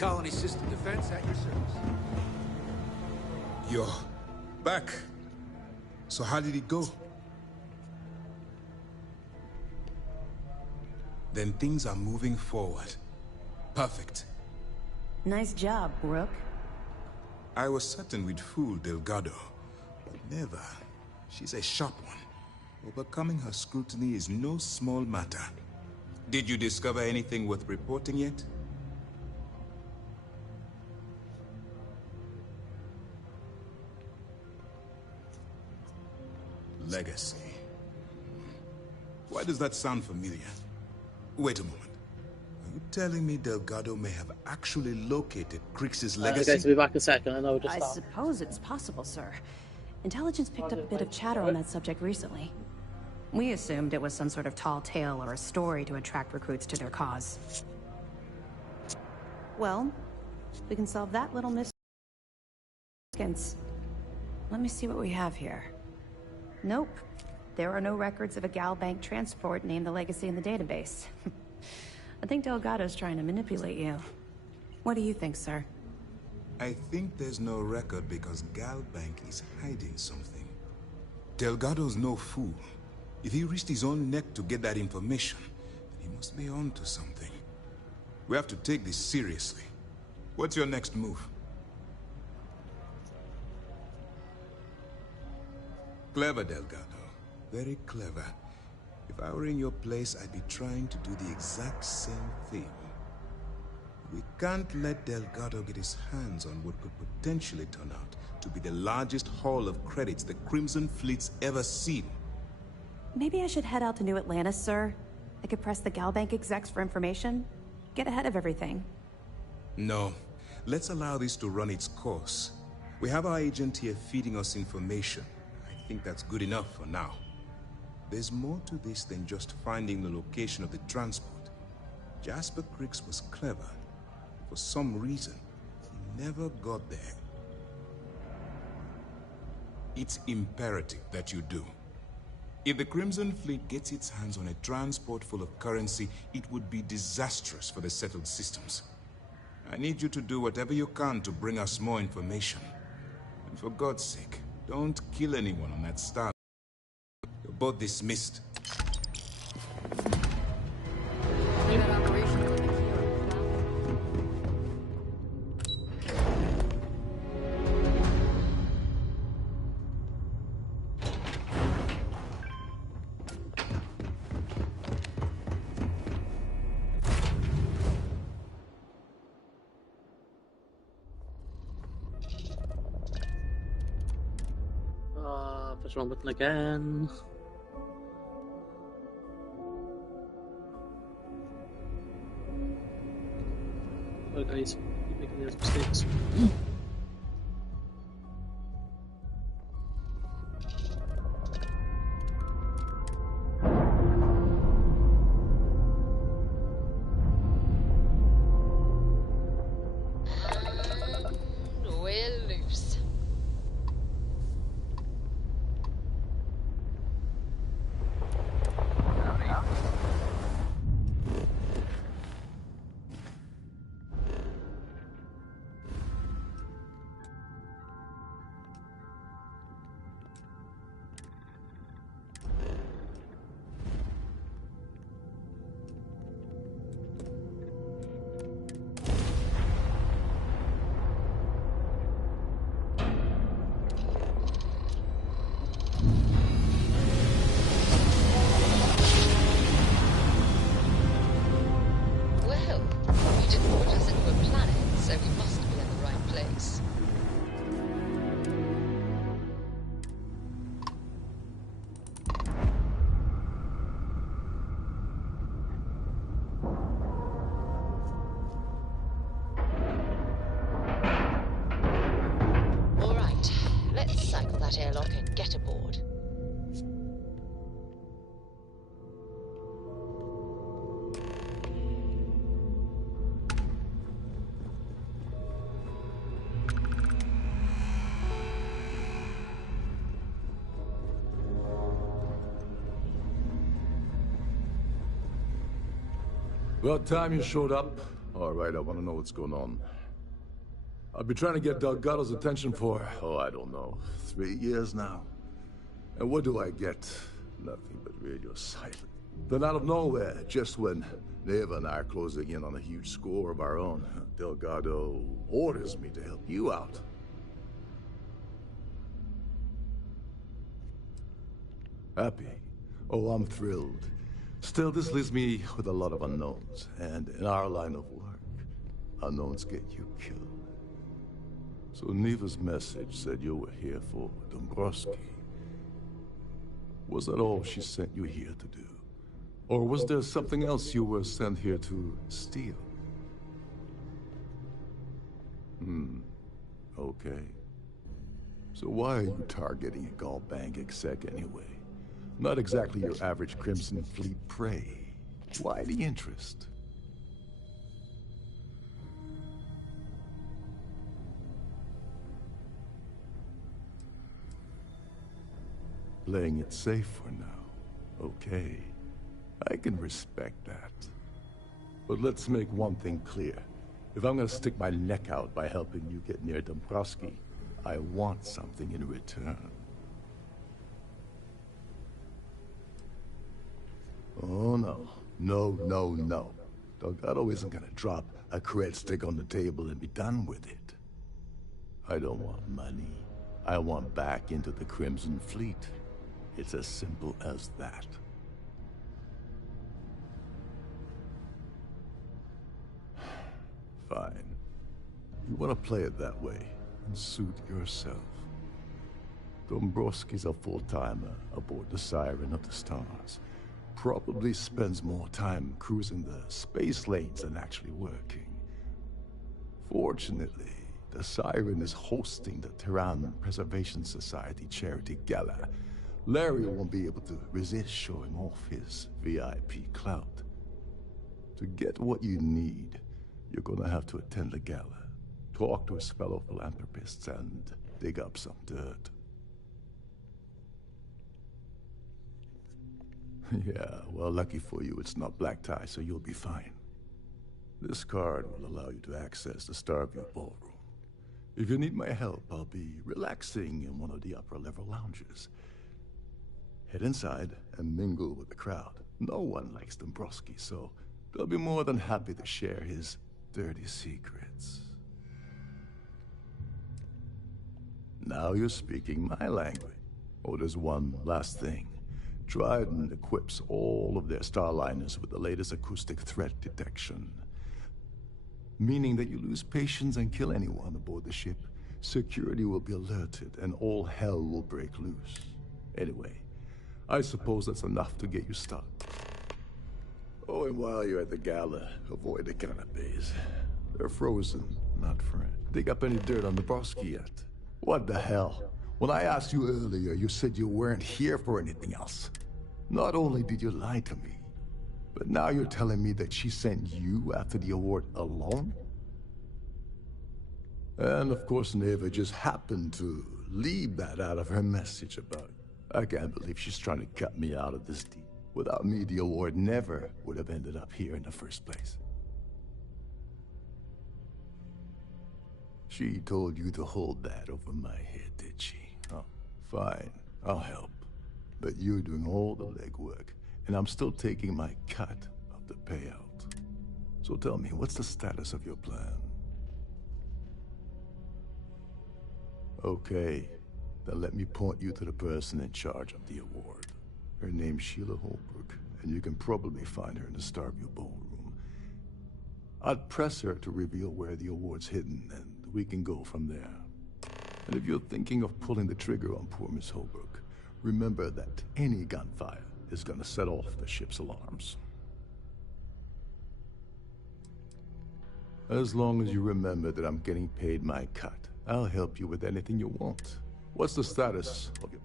Colony system defense at your service. You're back. So how did it go? Then things are moving forward. Perfect. Nice job, Rook. I was certain we'd fool Delgado, but never. She's a sharp one. Overcoming her scrutiny is no small matter. Did you discover anything worth reporting yet? Legacy. Why does that sound familiar? Wait a moment. Are you telling me Delgado may have actually located Crix's legacy? Okay, so be back a second. I know just I suppose it's possible, sir. Intelligence picked up a bit of chatter on that subject recently. We assumed it was some sort of tall tale or a story to attract recruits to their cause. Well, we can solve that little mystery. Let me see what we have here. Nope. There are no records of a Gal Bank transport named the Legacy in the database. I think Delgado's trying to manipulate you. What do you think, sir? I think there's no record because Gal Bank is hiding something. Delgado's no fool. If he risked his own neck to get that information, then he must be on to something. We have to take this seriously. What's your next move? Clever, Delgado. Very clever. If I were in your place, I'd be trying to do the exact same thing. We can't let Delgado get his hands on what could potentially turn out to be the largest haul of credits the Crimson Fleet's ever seen. Maybe I should head out to New Atlantis, sir. I could press the Gal Bank execs for information. Get ahead of everything. No. Let's allow this to run its course. We have our agent here feeding us information. I think that's good enough for now. There's more to this than just finding the location of the transport. Jasper Crix was clever. For some reason, he never got there. It's imperative that you do. If the Crimson Fleet gets its hands on a transport full of currency, it would be disastrous for the settled systems. I need you to do whatever you can to bring us more information. And for God's sake, don't kill anyone on that star. You're both dismissed. Push one button again. Oh guys, keep making those mistakes. We're loose. Airlock and get aboard. About time you showed up. All right, I want to know what's going on. I've been trying to get Delgado's attention for, Oh, I don't know. 3 years now. And what do I get? Nothing but radio silence. Then out of nowhere, just when Neva and I are closing in on a huge score of our own, Delgado orders me to help you out. Happy? Oh, I'm thrilled. Still, this leaves me with a lot of unknowns. And in our line of work, unknowns get you killed. So Neva's message said you were here for Dombrowski. Was that all she sent you here to do? Or was there something else you were sent here to steal? Okay. So why are you targeting a Gall Bank exec anyway? Not exactly your average Crimson Fleet prey. Why the interest? Playing it safe for now. Okay. I can respect that. But let's make one thing clear. If I'm gonna stick my neck out by helping you get near Dombrowski, I want something in return. Oh no. No, no, no. Delgado isn't gonna drop a cred stick on the table and be done with it. I don't want money. I want back into the Crimson Fleet. It's as simple as that. Fine. You want to play it that way, and suit yourself. Dombrowski's a full-timer aboard the Siren of the Stars. Probably spends more time cruising the space lanes than actually working. Fortunately, the Siren is hosting the Terran Preservation Society charity gala. Larry won't be able to resist showing off his VIP clout. To get what you need, you're gonna have to attend the gala, talk to his fellow philanthropists, and dig up some dirt. Yeah, well, lucky for you, it's not black tie, so you'll be fine. This card will allow you to access the Starfield ballroom. If you need my help, I'll be relaxing in one of the upper-level lounges. Head inside and mingle with the crowd. No one likes Dombrowski, so they'll be more than happy to share his dirty secrets. Now you're speaking my language. Oh, there's one last thing. Trident equips all of their starliners with the latest acoustic threat detection. Meaning that you lose patience and kill anyone aboard the ship, security will be alerted and all hell will break loose. Anyway, I suppose that's enough to get you started. Oh, and while you're at the gala, avoid the canapes. They're frozen, not fresh. Dig up any dirt on Dombrowski yet? What the hell? When I asked you earlier, you said you weren't here for anything else. Not only did you lie to me, but now you're telling me that she sent you after the award alone? And of course, Neva just happened to leave that out of her message about it. I can't believe she's trying to cut me out of this deal. Without me, the award never would have ended up here in the first place. She told you to hold that over my head, did she? Oh, fine. I'll help. But you're doing all the legwork, and I'm still taking my cut of the payout. So tell me, what's the status of your plan? Okay, then let me point you to the person in charge of the award. Her name's Sheila Holbrook, and you can probably find her in the Starview ballroom. I'd press her to reveal where the award's hidden, and we can go from there. And if you're thinking of pulling the trigger on poor Miss Holbrook, remember that any gunfire is gonna set off the ship's alarms. As long as you remember that I'm getting paid my cut, I'll help you with anything you want. What's the status of your...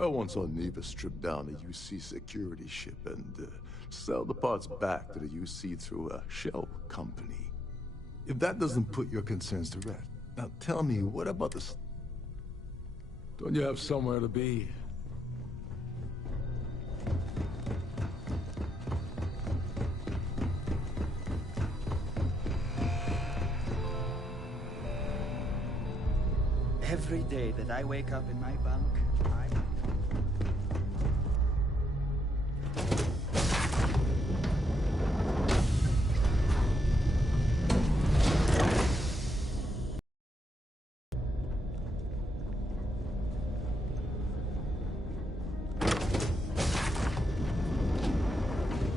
I once saw Neva strip down a UC security ship and sell the parts back to the UC through a shell company. If that doesn't put your concerns to rest, now tell me, what about the... don't you have somewhere to be? Every day that I wake up in my bunk, I...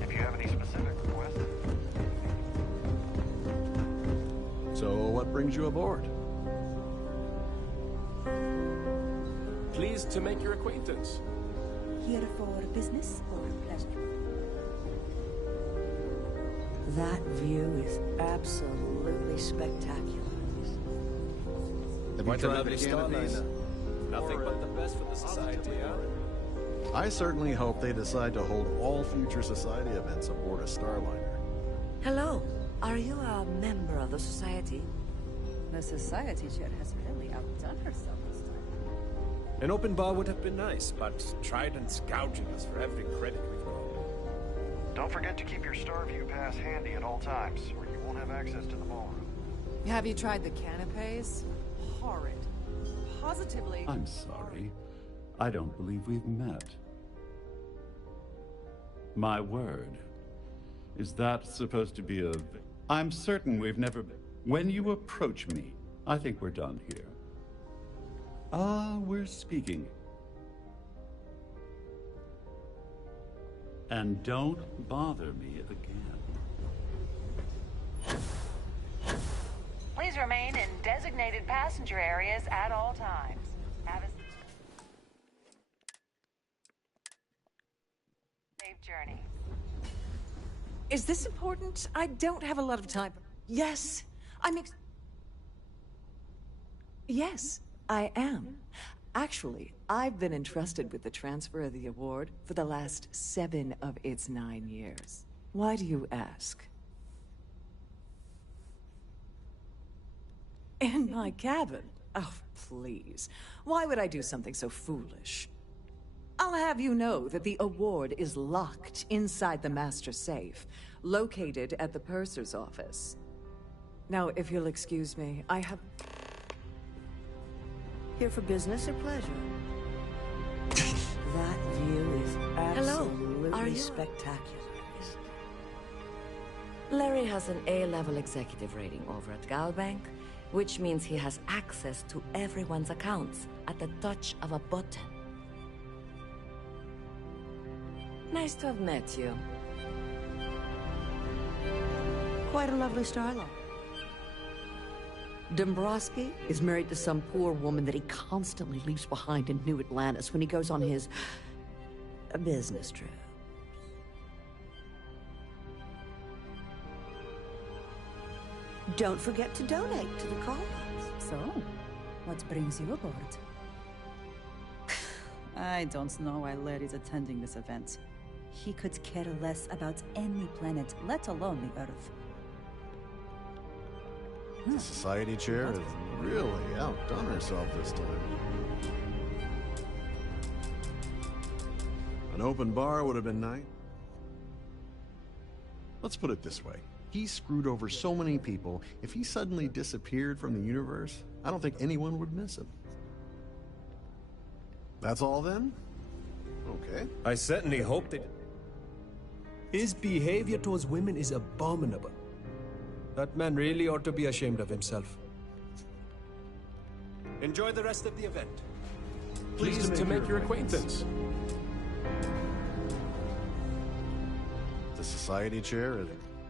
If you have any specific requests. So, what brings you aboard? Pleased to make your acquaintance. Here for business or pleasure? That view is absolutely spectacular. Have Quite you a tried lovely the canopies? starliner. Nothing but the best for the society, huh? I certainly hope they decide to hold all future society events aboard a Starliner. Hello. Are you a member of the society? The society chair has really outdone herself this time. An open bar would have been nice, but Trident's gouging us for every credit we've got. Don't forget to keep your Starview pass handy at all times, or you won't have access to the ballroom. Have you tried the canapes? Horrid. Positively. I'm sorry. I don't believe we've met. My word. Is that supposed to be a... I'm certain we've never... When you approach me, I think we're done here. Ah, we're speaking. And don't bother me again. Please remain in designated passenger areas at all times. Have a safe journey. Is this important? I don't have a lot of time. Yes, Yes, I am. Actually, I've been entrusted with the transfer of the award for the last 7 of its 9 years. Why do you ask? In my cabin? Oh, please. Why would I do something so foolish? I'll have you know that the award is locked inside the master safe, located at the purser's office. Now, if you'll excuse me, I have... Here for business or pleasure? That view is absolutely spectacular. Larry has an A-level executive rating over at Galbank, which means he has access to everyone's accounts at the touch of a button. Nice to have met you. Quite a lovely starlight. Dombrowski is married to some poor woman that he constantly leaves behind in New Atlantis when he goes on his business trip. Don't forget to donate to the cause. So, what brings you aboard? I don't know why Larry's attending this event. He could care less about any planet, let alone the Earth. The society chair has really outdone herself this time. An open bar would have been nice. Let's put it this way. He screwed over so many people, if he suddenly disappeared from the universe, I don't think anyone would miss him. That's all then? Okay. I certainly hope that... His behavior towards women is abominable. That man really ought to be ashamed of himself. Enjoy the rest of the event. Pleased to make your acquaintance. The society chair,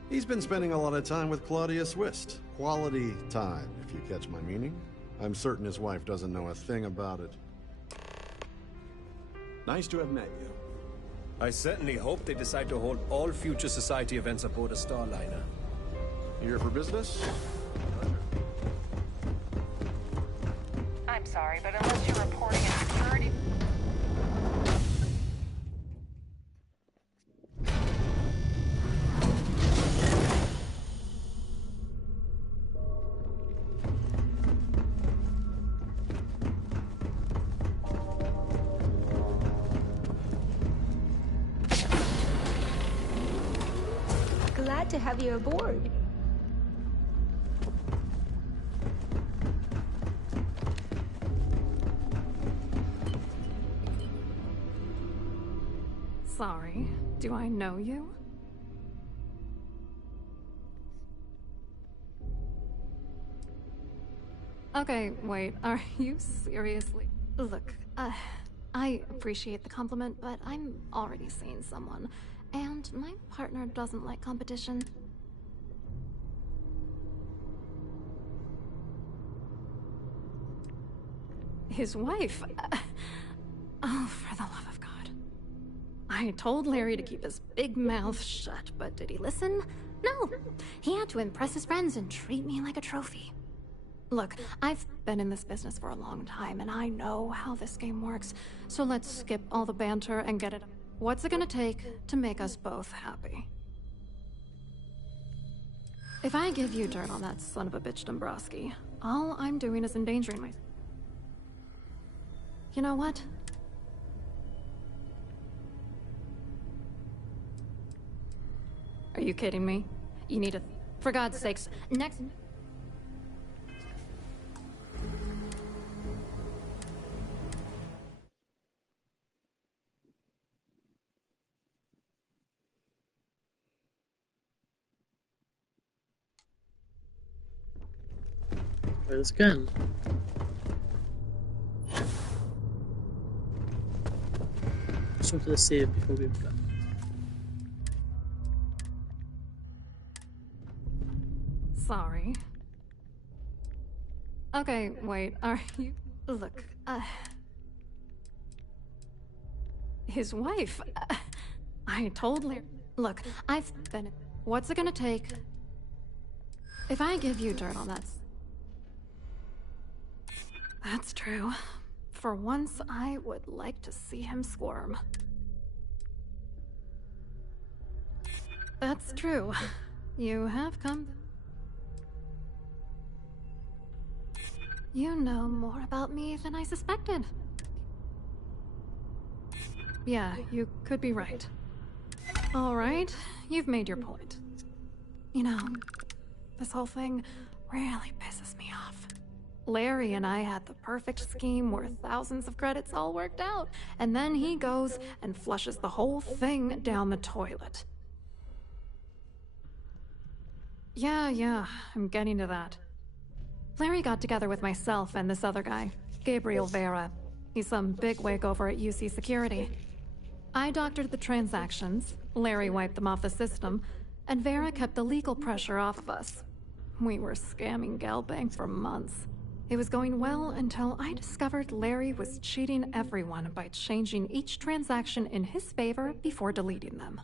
he's been spending a lot of time with Claudia Swist. Quality time, if you catch my meaning. I'm certain his wife doesn't know a thing about it. Nice to have met you. I certainly hope they decide to hold all future society events aboard a Starliner. Here for business? I'm sorry, but unless you're reporting a security... Glad to have you aboard. Sorry, do I know you? Okay, wait, are you seriously? Look, I appreciate the compliment, but I'm already seeing someone, and my partner doesn't like competition. His wife? Oh, for the love of God. I told Larry to keep his big mouth shut, but did he listen? No. He had to impress his friends and treat me like a trophy. Look, I've been in this business for a long time, and I know how this game works, so let's skip all the banter and get it. What's it gonna take to make us both happy? If I give you dirt on that son of a bitch Dombrowski, all I'm doing is endangering myself. You know what? Are you kidding me? You need to... For God's sakes, next... Try this again. Just wanted to save before we began. Sorry. Okay, wait, are you... Look, his wife? I told Larry... Look, I've been... What's it gonna take? If I give you dirt on that... That's true. For once, I would like to see him squirm. That's true. You have come... You know more about me than I suspected. Yeah, you could be right. All right, you've made your point. You know, this whole thing really pisses me off. Larry and I had the perfect scheme where thousands of credits all worked out, and then he goes and flushes the whole thing down the toilet. Yeah, I'm getting to that. Larry got together with myself and this other guy, Gabriel Vera. He's some bigwig over at UC Security. I doctored the transactions, Larry wiped them off the system, and Vera kept the legal pressure off of us. We were scamming Galbank for months. It was going well until I discovered Larry was cheating everyone by changing each transaction in his favor before deleting them.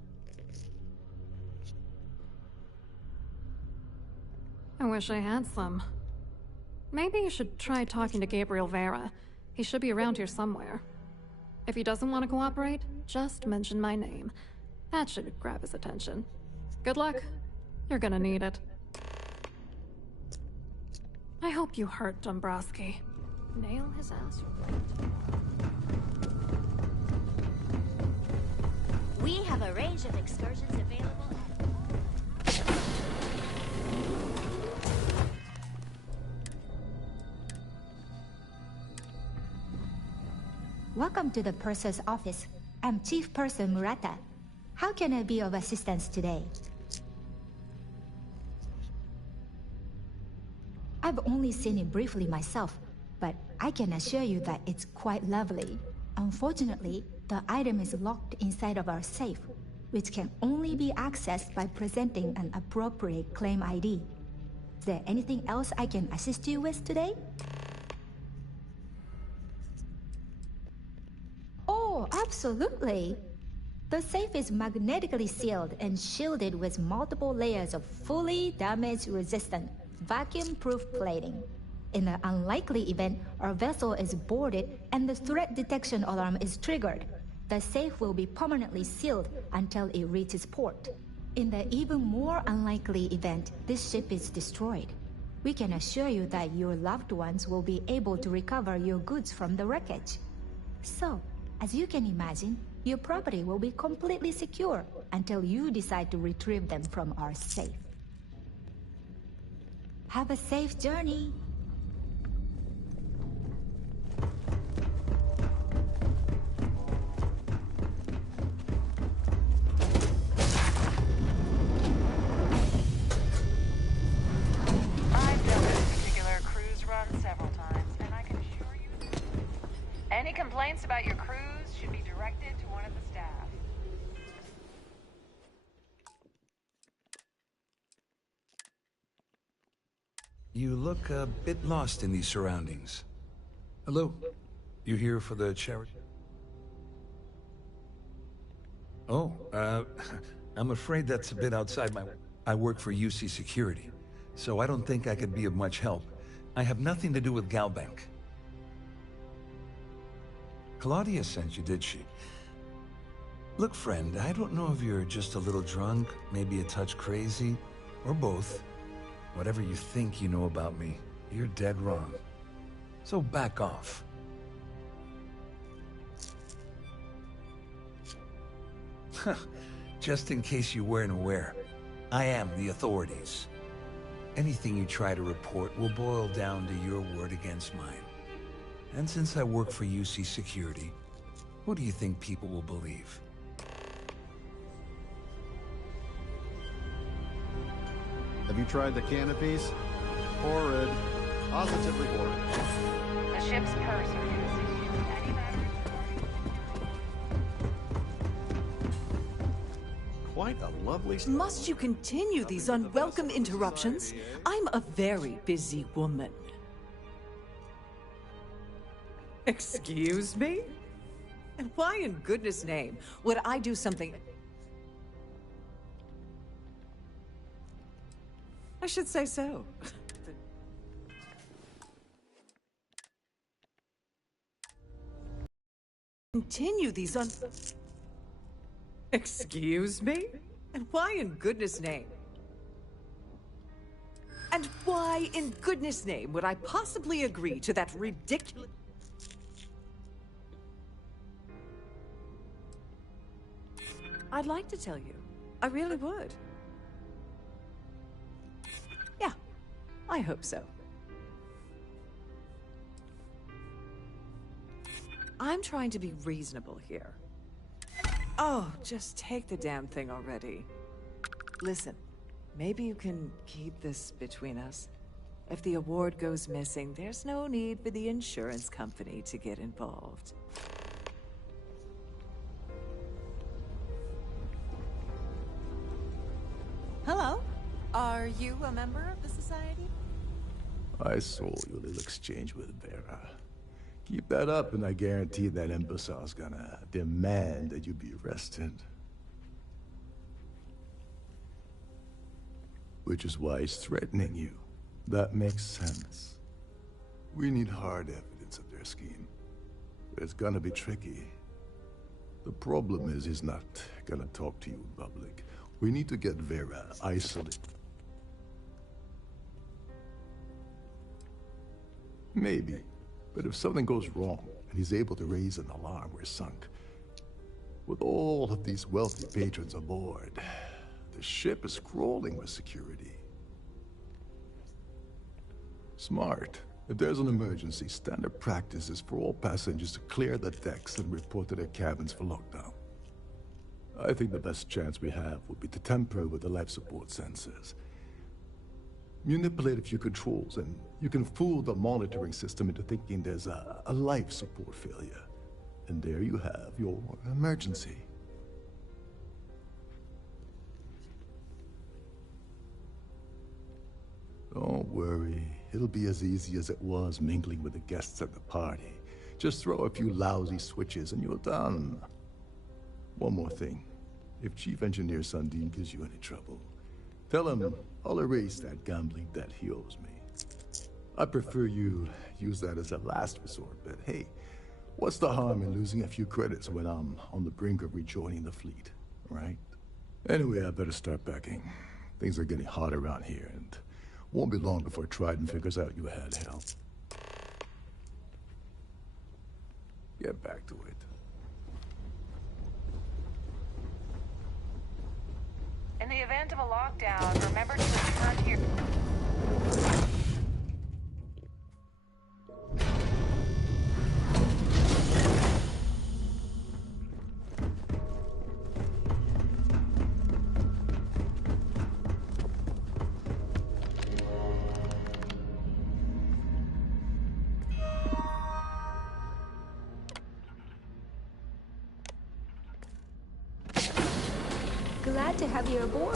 I wish I had some. Maybe you should try talking to Gabriel Vera. He should be around here somewhere. If he doesn't want to cooperate, just mention my name. That should grab his attention. Good luck. You're gonna need it. I hope you hurt Dombrowski. Nail his ass. We have a range of excursions available at... Welcome to the purser's office. I'm Chief Purser Murata. How can I be of assistance today? I've only seen it briefly myself, but I can assure you that it's quite lovely. Unfortunately, the item is locked inside of our safe, which can only be accessed by presenting an appropriate claim ID. Is there anything else I can assist you with today? Oh, absolutely! The safe is magnetically sealed and shielded with multiple layers of fully damage-resistant, vacuum-proof plating. In the unlikely event our vessel is boarded and the threat detection alarm is triggered, the safe will be permanently sealed until it reaches port. In the even more unlikely event this ship is destroyed, we can assure you that your loved ones will be able to recover your goods from the wreckage. So, as you can imagine, your property will be completely secure until you decide to retrieve them from our safe. Have a safe journey! Complaints about your crews should be directed to one of the staff. You look a bit lost in these surroundings. Hello? You here for the charity? Oh, I'm afraid that's a bit outside my... I work for UC Security, so I don't think I could be of much help. I have nothing to do with Galbank. Claudia sent you, did she? Look, friend, I don't know if you're just a little drunk, maybe a touch crazy, or both. Whatever you think you know about me, you're dead wrong. So back off. Just in case you weren't aware, I am the authorities. Anything you try to report will boil down to your word against mine. And since I work for UC Security, who do you think people will believe? Have you tried the canopies? Horrid. Positively horrid. The ship's purser uses any matters. Quite a lovely... Must you continue these unwelcome interruptions? I'm a very busy woman. Excuse me? And why in goodness name would I do something... I should say so. Continue these Excuse me? And why in goodness name? And why in goodness name would I possibly agree to that ridiculous... I'd like to tell you. I really would. Yeah, I hope so. I'm trying to be reasonable here. Oh, just take the damn thing already. Listen, maybe you can keep this between us. If the award goes missing, there's no need for the insurance company to get involved. Hello? Are you a member of the Society? I saw your little exchange with Vera. Keep that up and I guarantee that imbecile's gonna demand that you be arrested. Which is why he's threatening you. That makes sense. We need hard evidence of their scheme. But it's gonna be tricky. The problem is he's not gonna talk to you in public. We need to get Vera isolated. Maybe. But if something goes wrong, and he's able to raise an alarm, we're sunk. With all of these wealthy patrons aboard, the ship is crawling with security. Smart. If there's an emergency, standard practice is for all passengers to clear the decks and report to their cabins for lockdown. I think the best chance we have would be to tamper with the life support sensors. Manipulate a few controls, and you can fool the monitoring system into thinking there's a life support failure. And there you have your emergency. Don't worry. It'll be as easy as it was mingling with the guests at the party. Just throw a few lousy switches and you're done. One more thing. If Chief Engineer Sundin gives you any trouble, tell him I'll erase that gambling debt he owes me. I prefer you use that as a last resort, but hey, what's the harm in losing a few credits when I'm on the brink of rejoining the fleet, right? Anyway, I better start packing. Things are getting hot around here, and won't be long before Trident figures out you had help. Get back to it. In the event of a lockdown, remember to return to your... glad to have you aboard.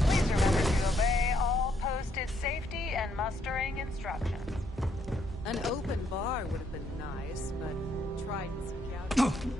Please remember to obey all posted safety and mustering instructions. An open bar would have been nice, but Trident's gouty.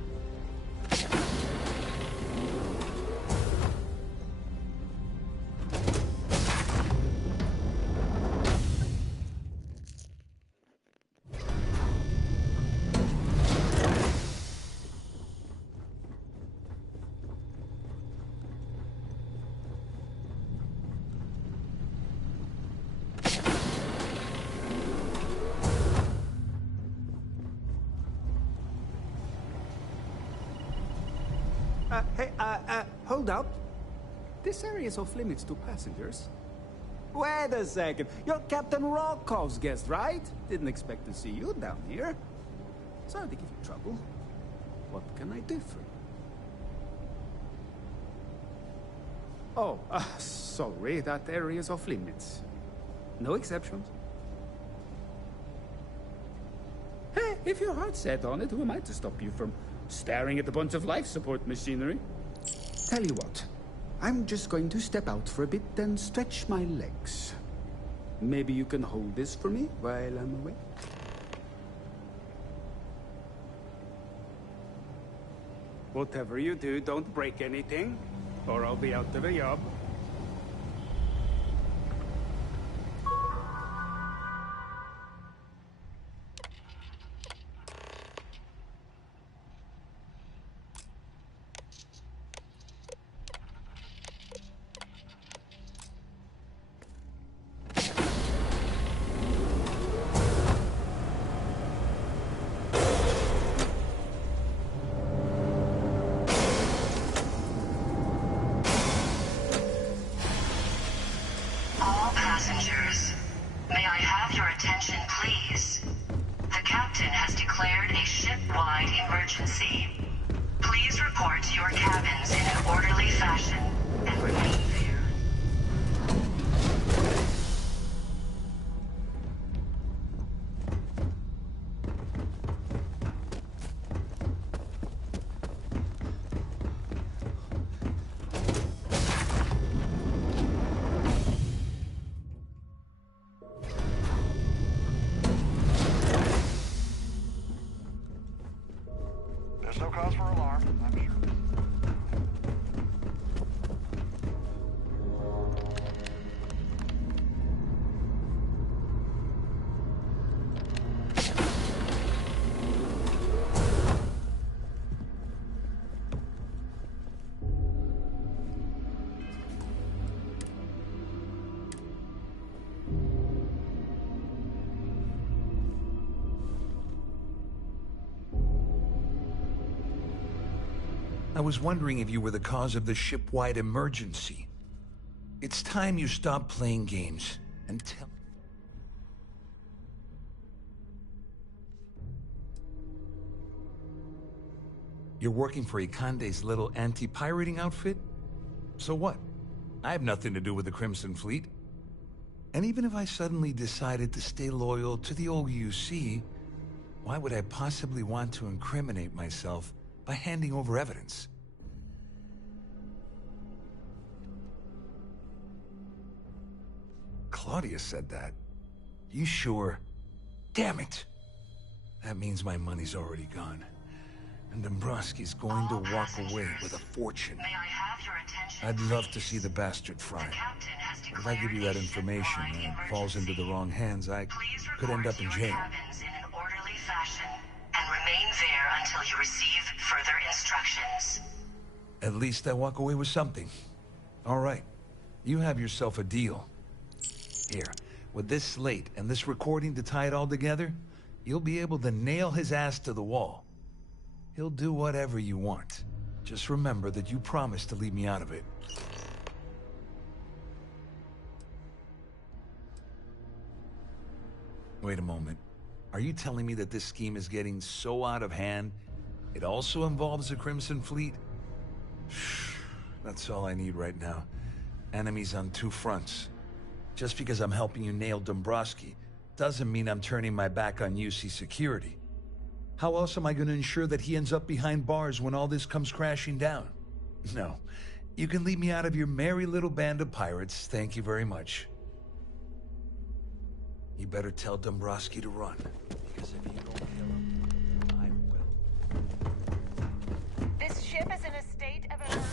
Hold up. This area is off limits to passengers. Wait a second. You're Captain Rockoff's guest, right? Didn't expect to see you down here. Sorry to give you trouble. What can I do for you? Oh, sorry. That area is off limits. No exceptions. Hey, if your heart's set on it, who am I to stop you from staring at a bunch of life support machinery? Tell you what, I'm just going to step out for a bit and stretch my legs. Maybe you can hold this for me while I'm away? Whatever you do, don't break anything, or I'll be out of a job. All passengers, may I have your attention, please? The captain has declared a ship-wide emergency. Please report to your cabins in an orderly fashion and remain there. There's no cause for alarm, I'm sure. I was wondering if you were the cause of the ship-wide emergency. It's time you stop playing games and tell... You're working for Ikande's little anti-pirating outfit? So what? I have nothing to do with the Crimson Fleet. And even if I suddenly decided to stay loyal to the old UC, why would I possibly want to incriminate myself by handing over evidence? Claudia said that. You sure? Damn it! That means my money's already gone. And Dombrowski's going to walk away with a fortune. I'd love to see the bastard fry. But if I give you that information and it falls into the wrong hands, I could end up in jail. And remain there until you receive further instructions. At least I walk away with something. All right. You have yourself a deal. Here, with this slate and this recording to tie it all together, you'll be able to nail his ass to the wall. He'll do whatever you want. Just remember that you promised to leave me out of it. Wait a moment. Are you telling me that this scheme is getting so out of hand It also involves the Crimson Fleet? That's all I need right now. Enemies on two fronts. Just because I'm helping you nail Dombrowski doesn't mean I'm turning my back on UC security. How else am I going to ensure that he ends up behind bars when all this comes crashing down? No. You can leave me out of your merry little band of pirates, thank you very much. You better tell Dombrowski to run, because if you don't kill him, I will. This ship is in a state of emergency.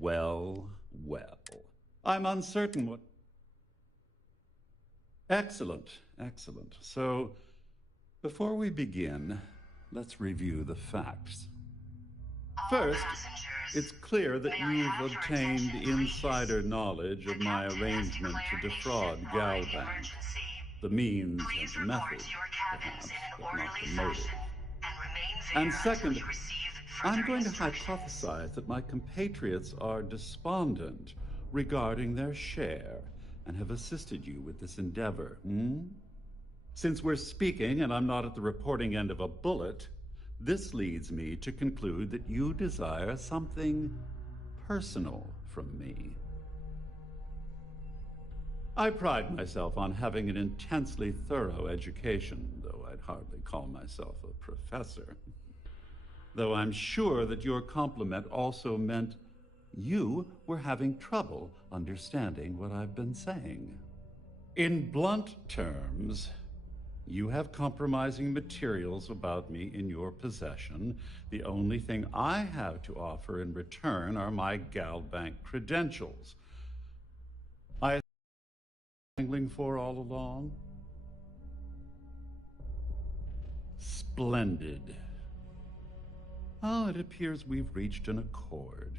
Well, well. I'm uncertain what... Excellent, excellent. So, before we begin, let's review the facts. First, it's clear that you've obtained insider knowledge of my arrangement to defraud Galbank. The means and the method, perhaps, but not the motive. And second, I'm going to hypothesize that my compatriots are despondent regarding their share and have assisted you with this endeavor. Since we're speaking and I'm not at the reporting end of a bullet, this leads me to conclude that you desire something personal from me. I pride myself on having an intensely thorough education, though I'd hardly call myself a professor. Though I'm sure that your compliment also meant you were having trouble understanding what I've been saying. In blunt terms, you have compromising materials about me in your possession. The only thing I have to offer in return are my Galbank credentials. I was angling for all along. Splendid. Oh, it appears we've reached an accord.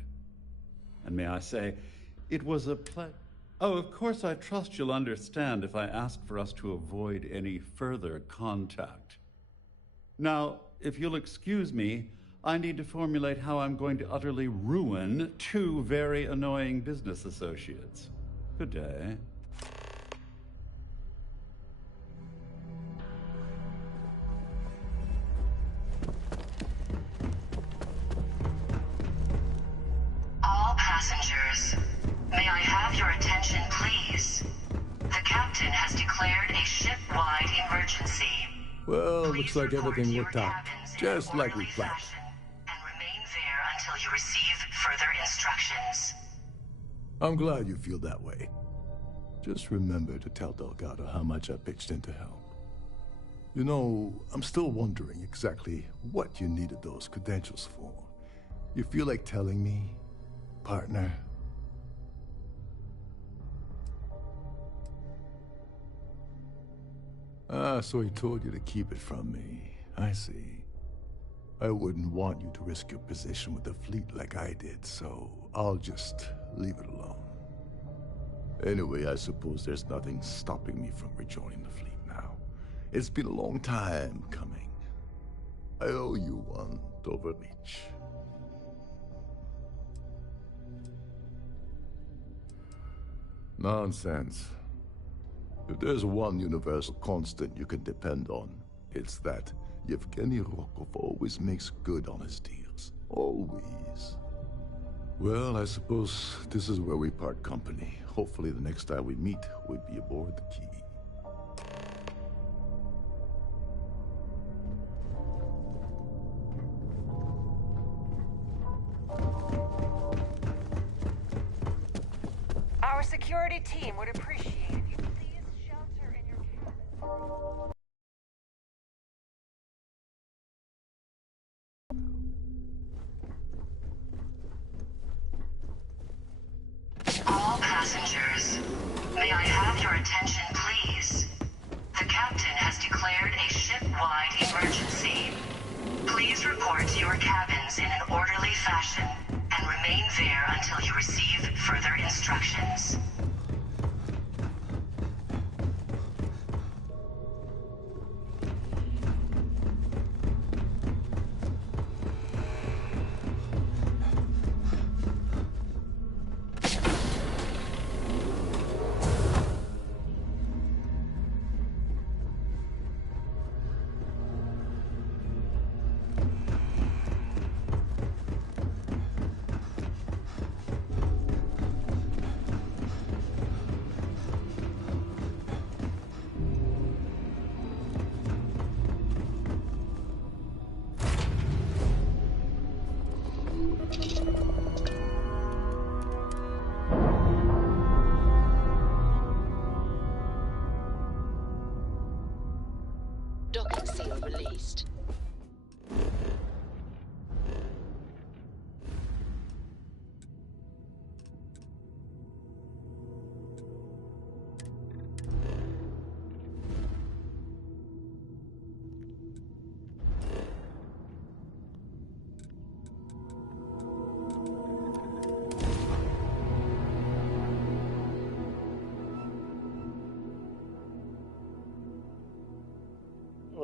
And may I say, it was a pleasure. Oh, of course, I trust you'll understand if I ask for us to avoid any further contact. Now, if you'll excuse me, I need to formulate how I'm going to utterly ruin two very annoying business associates. Good day. All passengers, may I have your attention, please? The captain has declared a ship-wide emergency. Well, looks like everything worked out, just like we planned. And remain there until you receive further instructions. I'm glad you feel that way. Just remember to tell Delgado how much I pitched in to help. You know, I'm still wondering exactly what you needed those credentials for. You feel like telling me, partner? Ah, so he told you to keep it from me. I see. I wouldn't want you to risk your position with the fleet like I did, so I'll just leave it alone. Anyway, I suppose there's nothing stopping me from rejoining the fleet now. It's been a long time coming. I owe you one, Doverlich. Nonsense. If there's one universal constant you can depend on, it's that Yevgeny Rokov always makes good on his deals. Always. Well, I suppose this is where we part company. Hopefully the next time we meet, we'll be aboard the Key. Our security team would appreciate if you please shelter in your cabin. All passengers, may I have your attention, please? The captain has declared a ship-wide emergency. Please report to your cabins in an orderly fashion and remain there until you receive further instructions.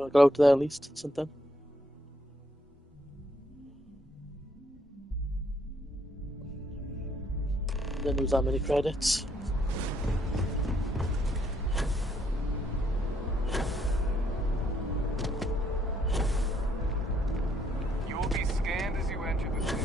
I got out there at least since then. Didn't lose that many credits. You will be scanned as you enter the city.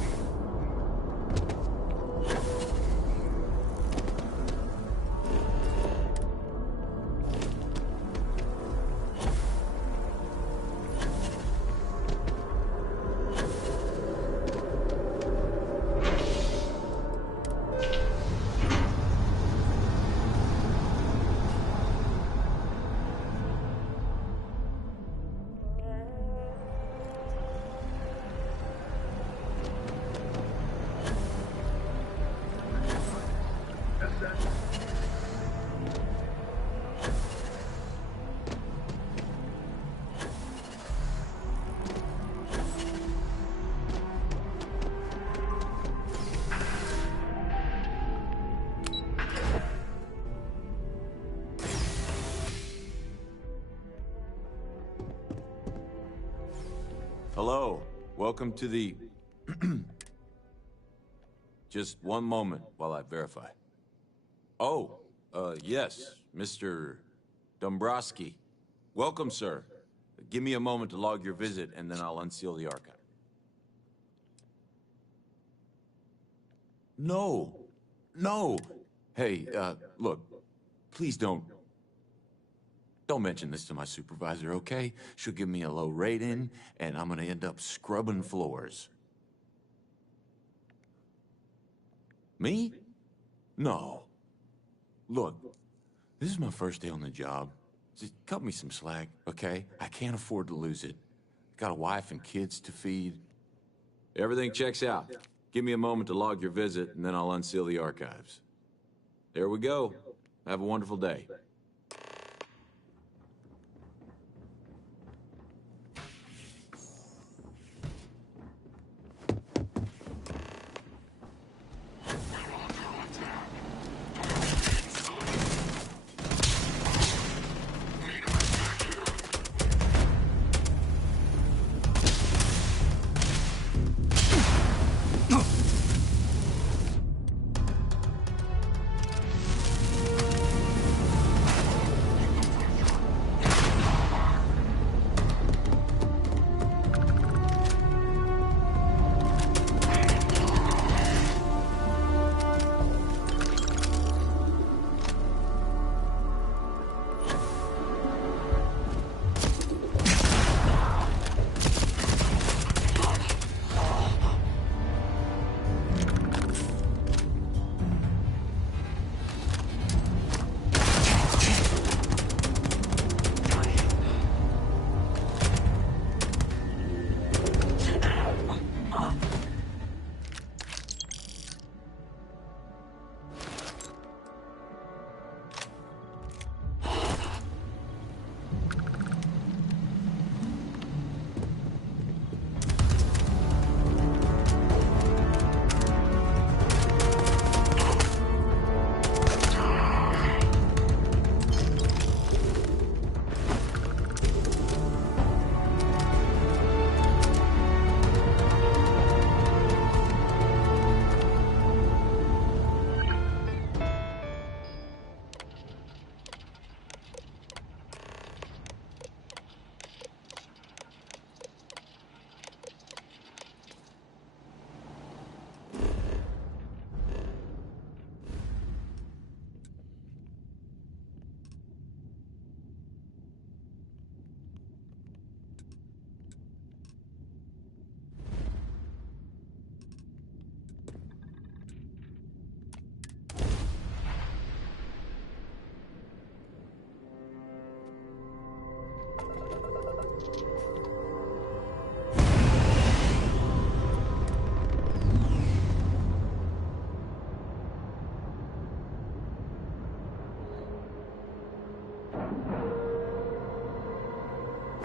Hello. Welcome to the... Just one moment while I verify. Oh, yes, Mr. Dombrowski. Welcome, sir. Give me a moment to log your visit, and then I'll unseal the archive. No. No. Hey, look, please don't mention this to my supervisor, okay? She'll give me a low rating, and I'm gonna end up scrubbing floors. Me? No. Look, this is my first day on the job. Just cut me some slack, okay? I can't afford to lose it. Got a wife and kids to feed. Everything checks out. Give me a moment to log your visit, and then I'll unseal the archives. There we go. Have a wonderful day.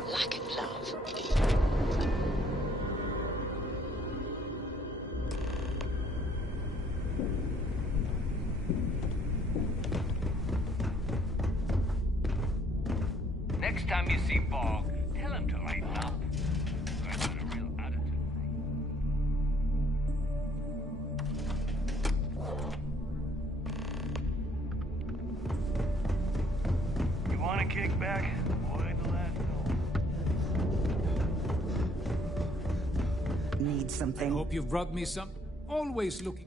Lacking love. Next time you see Bog, tell him time to lighten up. I've got a real attitude. You want to kick back? Avoid the last Need something? I hope you've brought me some. Always looking.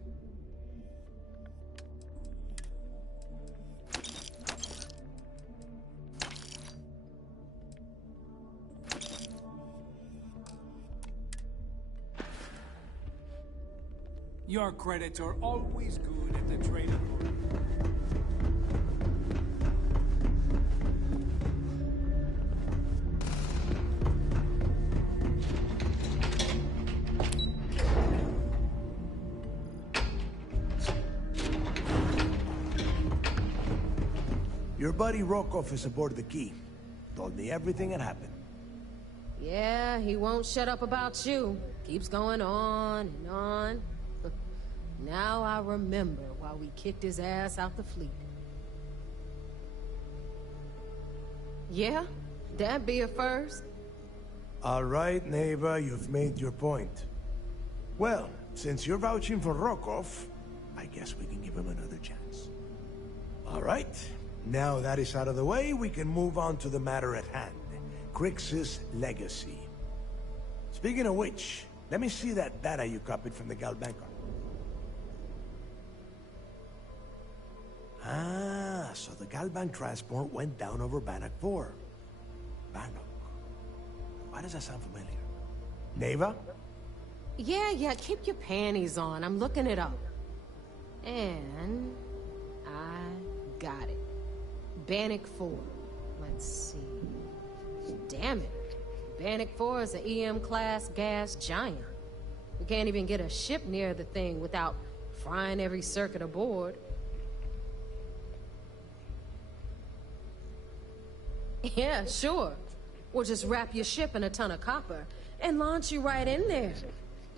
Your credits are always good at the trading room. Your buddy Rokov is aboard the Key. Told me everything that happened. Yeah, he won't shut up about you. Keeps going on and on. Now I remember why we kicked his ass out the fleet. Yeah, that'd be a first. All right, Neva, you've made your point. Well, since you're vouching for Rokov, I guess we can give him another chance. All right, now that is out of the way, we can move on to the matter at hand. Crix's legacy. Speaking of which, let me see that data you copied from the Galbanker. Ah, so the Galbank transport went down over Bannock 4. Bannock. Why does that sound familiar? Neva? Yeah, keep your panties on. I'm looking it up. And I got it. Bannock 4. Let's see. Damn it. Bannock 4 is an EM-class gas giant. We can't even get a ship near the thing without frying every circuit aboard. Yeah, sure. We'll just wrap your ship in a ton of copper and launch you right in there.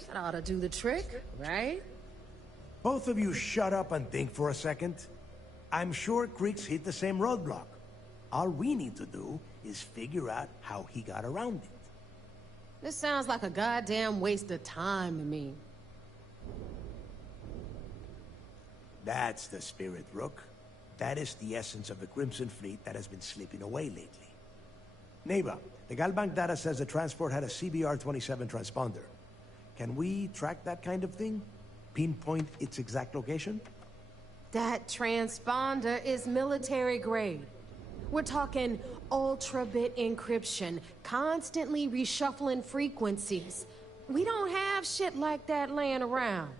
That ought to do the trick, right? Both of you shut up and think for a second. I'm sure Crix hit the same roadblock. All we need to do is figure out how he got around it. This sounds like a goddamn waste of time to me. That's the spirit, Rook. That is the essence of the Crimson Fleet that has been slipping away lately. Neva, the Galbank data says the transport had a CBR-27 transponder. Can we track that kind of thing? Pinpoint its exact location? That transponder is military grade. We're talking ultra-bit encryption, constantly reshuffling frequencies. We don't have shit like that laying around.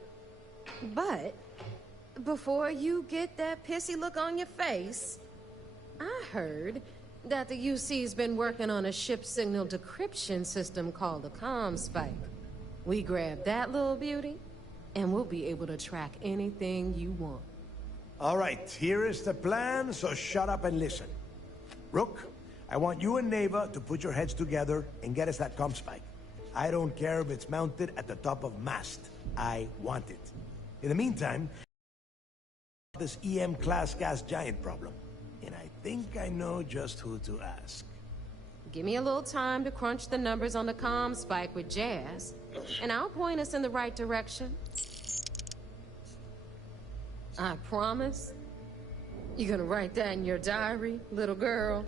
But before you get that pissy look on your face, I heard that the UC's been working on a ship signal decryption system called the comm spike. We grab that little beauty, and we'll be able to track anything you want. All right, here is the plan, so shut up and listen. Rook, I want you and Neva to put your heads together and get us that comm spike. I don't care if it's mounted at the top of mast. I want it. In the meantime, this EM-class gas giant problem. And I think I know just who to ask. Give me a little time to crunch the numbers on the comm spike with Jazz, and I'll point us in the right direction. I promise. You gonna write that in your diary, little girl?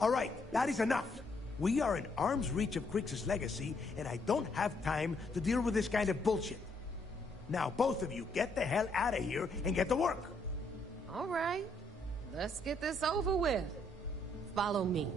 All right, that is enough. We are in arm's reach of Crix's legacy, and I don't have time to deal with this kind of bullshit. Now, both of you, get the hell out of here and get to work. All right. Let's get this over with. Follow me.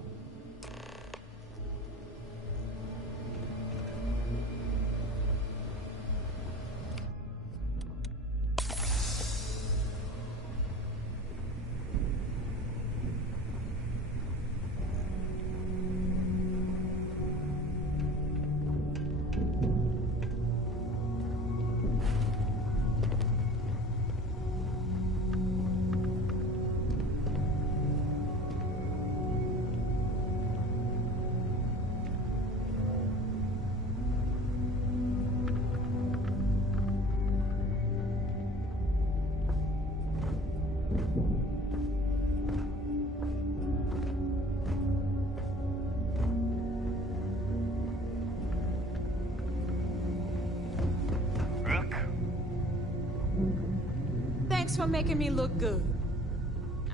Thanks for making me look good.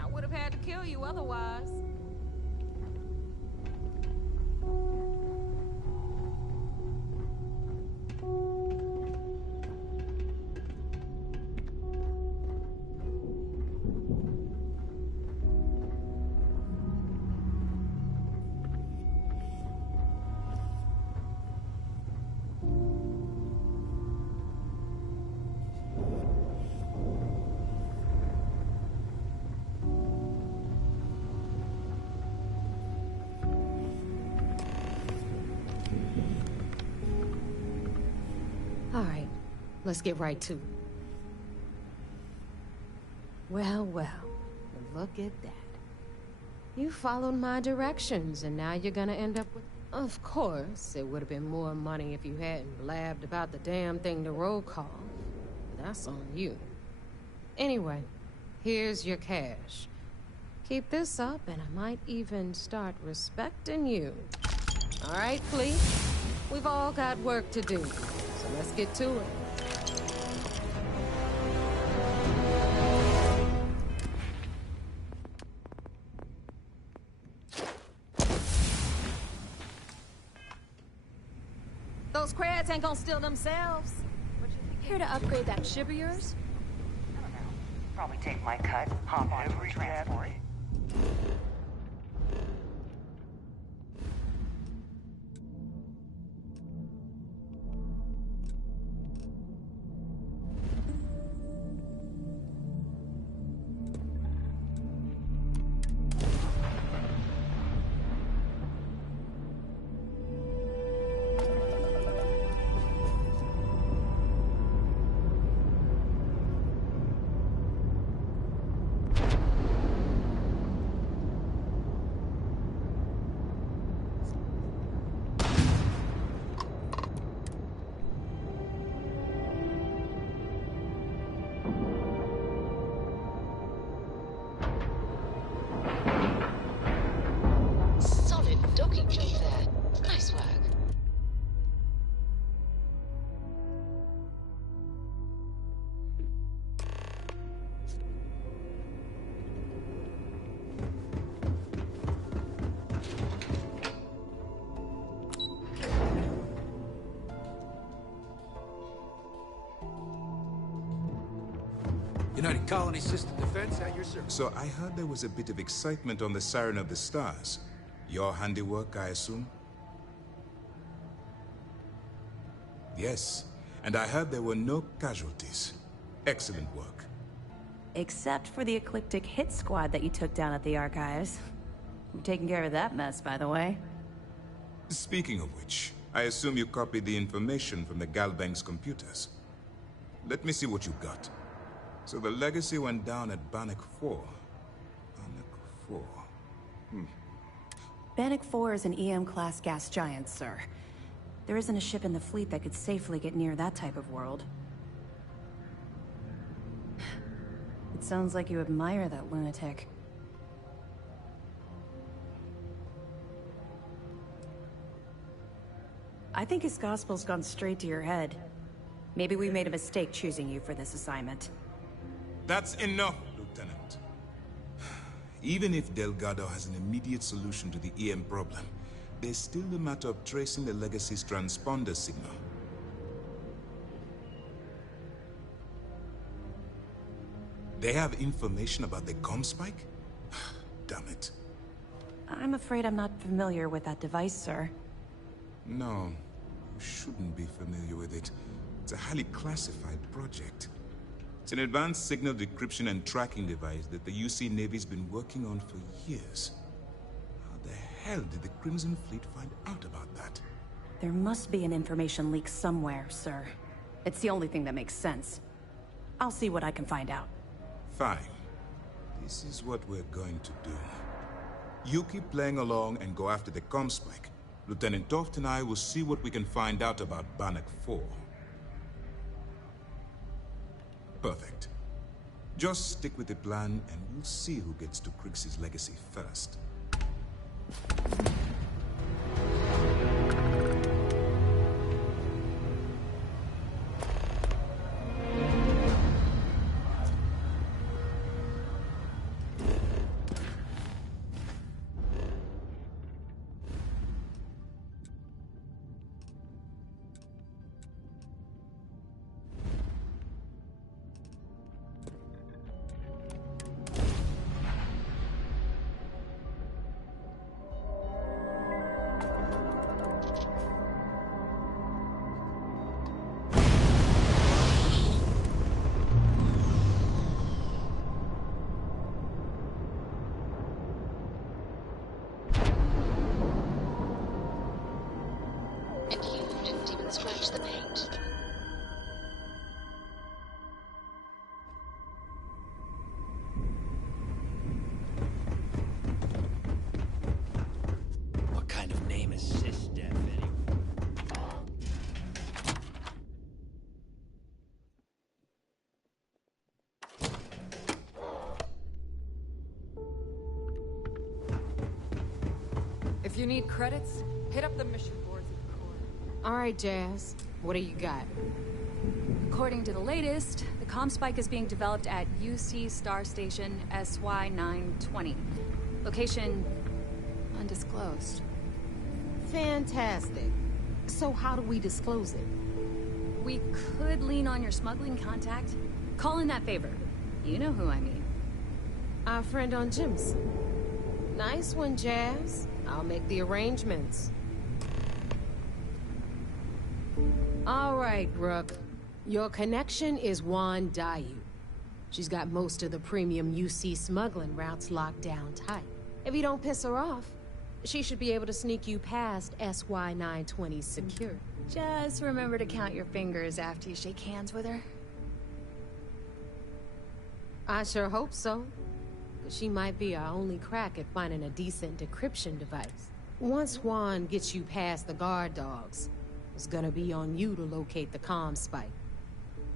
I would have had to kill you otherwise. All right, let's get right to it. Well, look at that. You followed my directions, and now you're gonna end up with... Of course, it would have been more money if you hadn't blabbed about the damn thing to roll call. But that's on you. Anyway, here's your cash. Keep this up, and I might even start respecting you. All right, Fleet? We've all got work to do, so let's get to it. Those crabs ain't gonna steal themselves. Here to upgrade that ship of yours? I don't know. Probably take my cut, hop onto a transport. Solid docking job there. Nice work. United Colony System Defense at your service. So I heard there was a bit of excitement on the Siren of the Stars. Your handiwork, I assume? Yes, and I heard there were no casualties. Excellent work. Except for the eclectic hit squad that you took down at the Archives. You're taking care of that mess, by the way. Speaking of which, I assume you copied the information from the Galbank's computers. Let me see what you got. So the Legacy went down at Bannock 4. Bannock 4. Bannock 4 is an EM-class gas giant, sir. There isn't a ship in the fleet that could safely get near that type of world. It sounds like you admire that lunatic. I think his gospel's gone straight to your head. Maybe we made a mistake choosing you for this assignment. That's enough, Lieutenant. Even if Delgado has an immediate solution to the EM problem, there's still the matter of tracing the Legacy's transponder signal. They have information about the comm spike? Damn it. I'm afraid I'm not familiar with that device, sir. No, you shouldn't be familiar with it. It's a highly classified project. It's an advanced signal decryption and tracking device that the UC Navy's been working on for years. How the hell did the Crimson Fleet find out about that? There must be an information leak somewhere, sir. It's the only thing that makes sense. I'll see what I can find out. Fine. This is what we're going to do. You keep playing along and go after the comm spike. Lieutenant Toft and I will see what we can find out about Bannock 4. Perfect. Just stick with the plan, and we'll see who gets to Krix's legacy first. If you need credits, hit up the mission boards at the core. All right, Jazz. What do you got? According to the latest, the comm spike is being developed at UC Star Station SY-920. Location undisclosed. Fantastic. So how do we disclose it? We could lean on your smuggling contact. Call in that favor. You know who I mean. Our friend on Jimson. Nice one, Jazz. I'll make the arrangements. All right, Rook. Your connection is Juan Dayu. She's got most of the premium UC smuggling routes locked down tight. If you don't piss her off, she should be able to sneak you past SY-920 secure. Just remember to count your fingers after you shake hands with her. I sure hope so. 'Cause she might be our only crack at finding a decent decryption device. Once Juan gets you past the guard dogs, it's gonna be on you to locate the comm spike.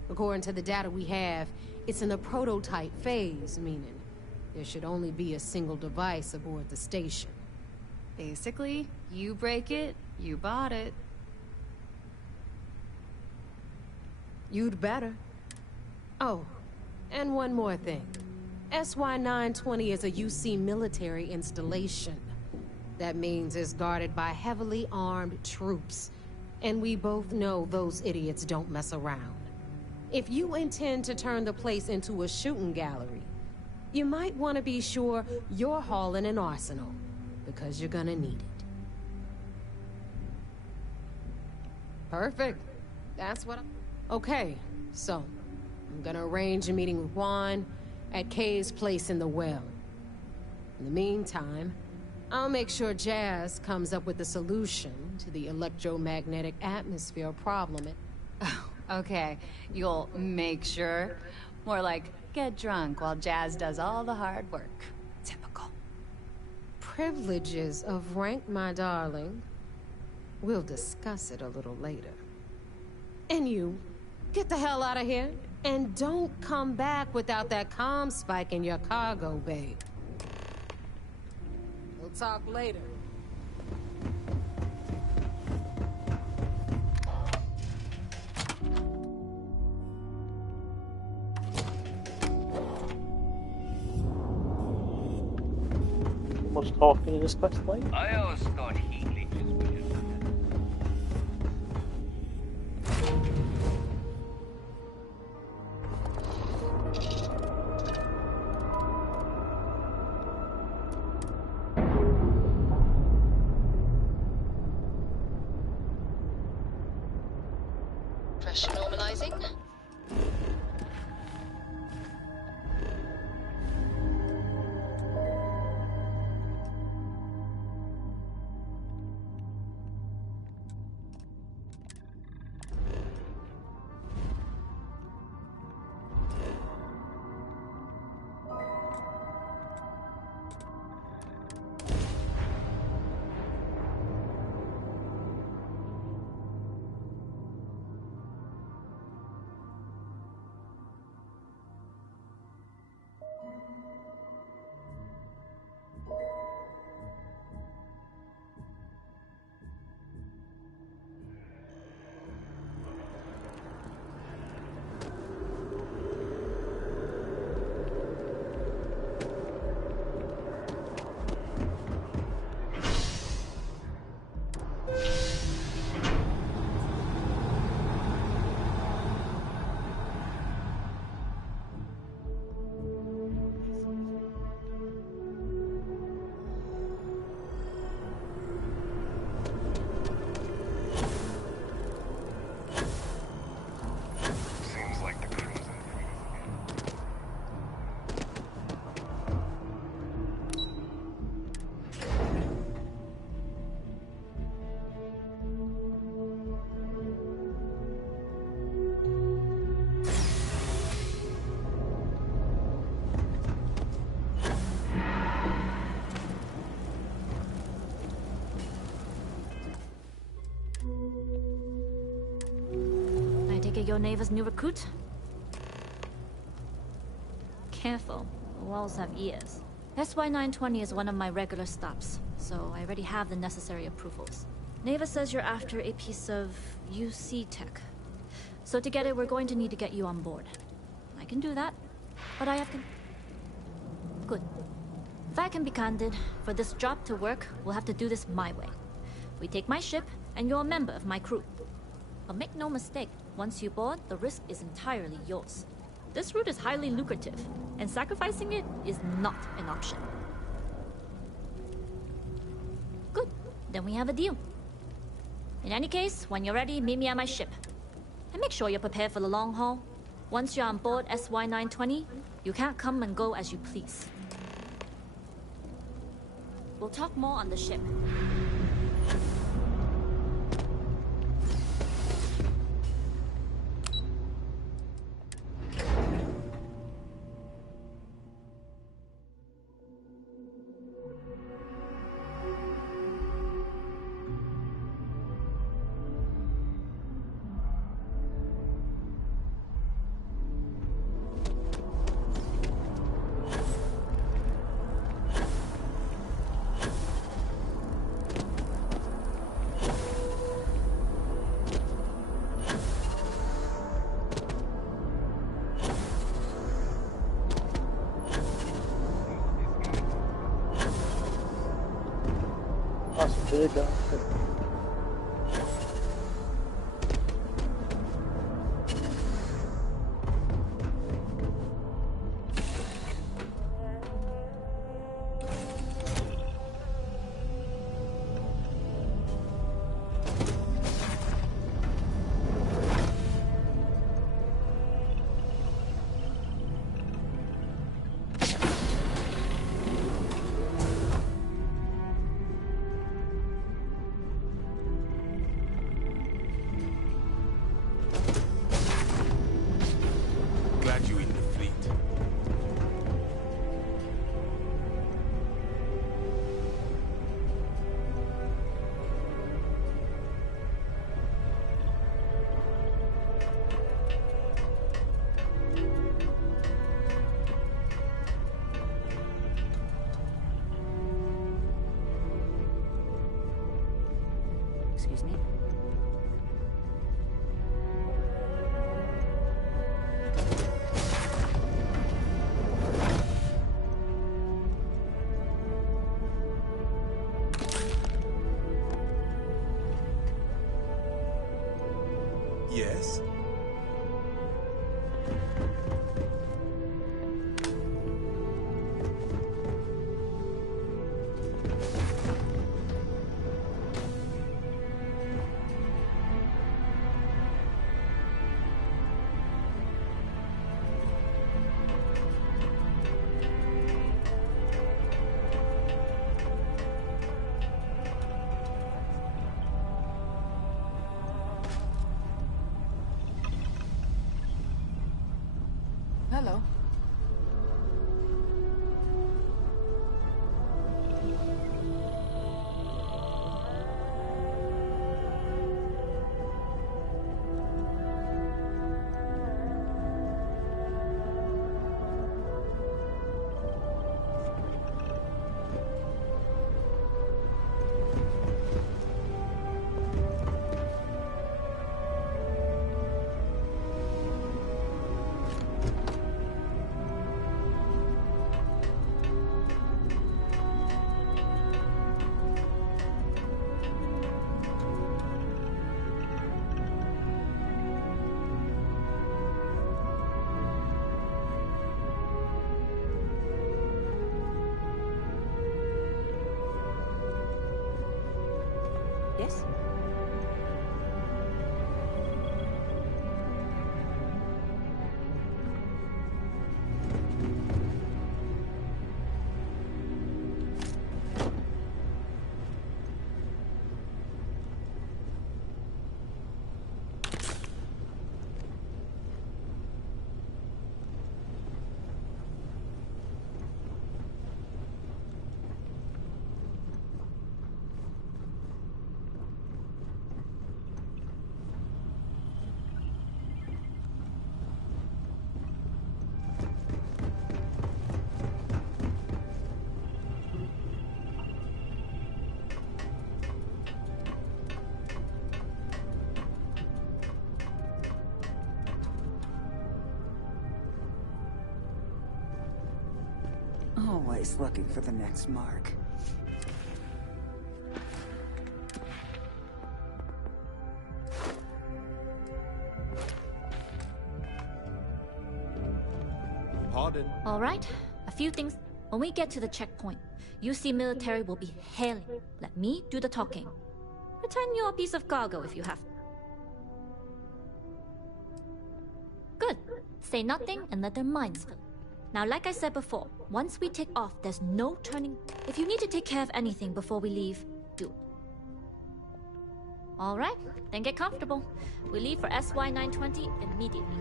According to the data we have, it's in the prototype phase, meaning there should only be a single device aboard the station. Basically, you break it, you bought it. You'd better. Oh, and one more thing. SY-920 is a UC military installation. That means it's guarded by heavily armed troops. And we both know those idiots don't mess around. If you intend to turn the place into a shooting gallery, you might want to be sure you're hauling an arsenal, because you're gonna need it. Perfect. That's what Okay, so I'm gonna arrange a meeting with Juan at Kay's place in the well. In the meantime, I'll make sure Jazz comes up with a solution to the electromagnetic atmosphere problem. Okay, you'll make sure. More like, get drunk while Jazz does all the hard work. Typical. Privileges of rank, my darling. We'll discuss it a little later. And you, get the hell out of here. And don't come back without that comm spike in your cargo bay. We'll talk later. Much talking in this quest line. I always thought heat leeches were just Pressure normalizing. Your neighbor's new recruit? Careful, the walls have ears. SY-920 is one of my regular stops. so I already have the necessary approvals. Neva says you're after a piece of UC tech. So to get it, we're going to need to get you on board. I can do that, but I have to... Good. If I can be candid, for this job to work, we'll have to do this my way. We take my ship, and you're a member of my crew. But make no mistake, once you board, the risk is entirely yours. This route is highly lucrative, and sacrificing it is not an option. Good. Then we have a deal. In any case, when you're ready, meet me at my ship. And make sure you're prepared for the long haul. Once you're on board SY-920, you can't come and go as you please. We'll talk more on the ship. Big guy. Excuse me. Yes? Hello. Always looking for the next mark. Pardon? All right, a few things. When we get to the checkpoint, UC military will be hailing. Let me do the talking. Pretend you're a piece of cargo if you have to. Good. Say nothing and let their minds fill. Now, like I said before, once we take off, there's no turning. If you need to take care of anything before we leave, do it. All right, then get comfortable. We leave for SY-920 immediately.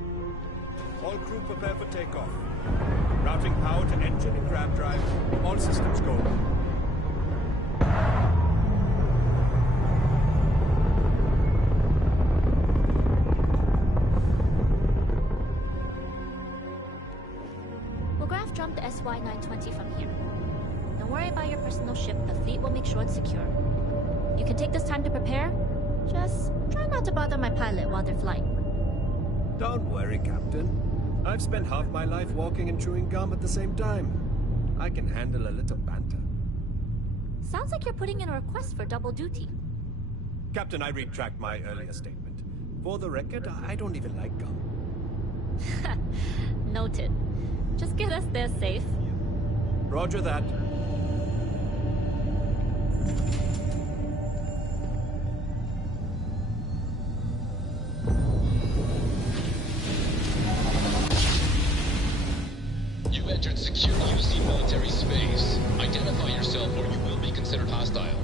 All crew prepare for takeoff. Routing power to engine and grab drive. All systems go. We'll graph jump the SY-920 from here. Don't worry about your personal ship. The fleet will make sure it's secure. You can take this time to prepare. Just try not to bother my pilot while they're flying. Don't worry, Captain. I've spent half my life walking and chewing gum at the same time. I can handle a little banter. Sounds like you're putting in a request for double duty. Captain, I retract my earlier statement. For the record, I don't even like gum. Noted. Just get us there safe. Roger that. You entered secure UC military space. Identify yourself or you will be considered hostile.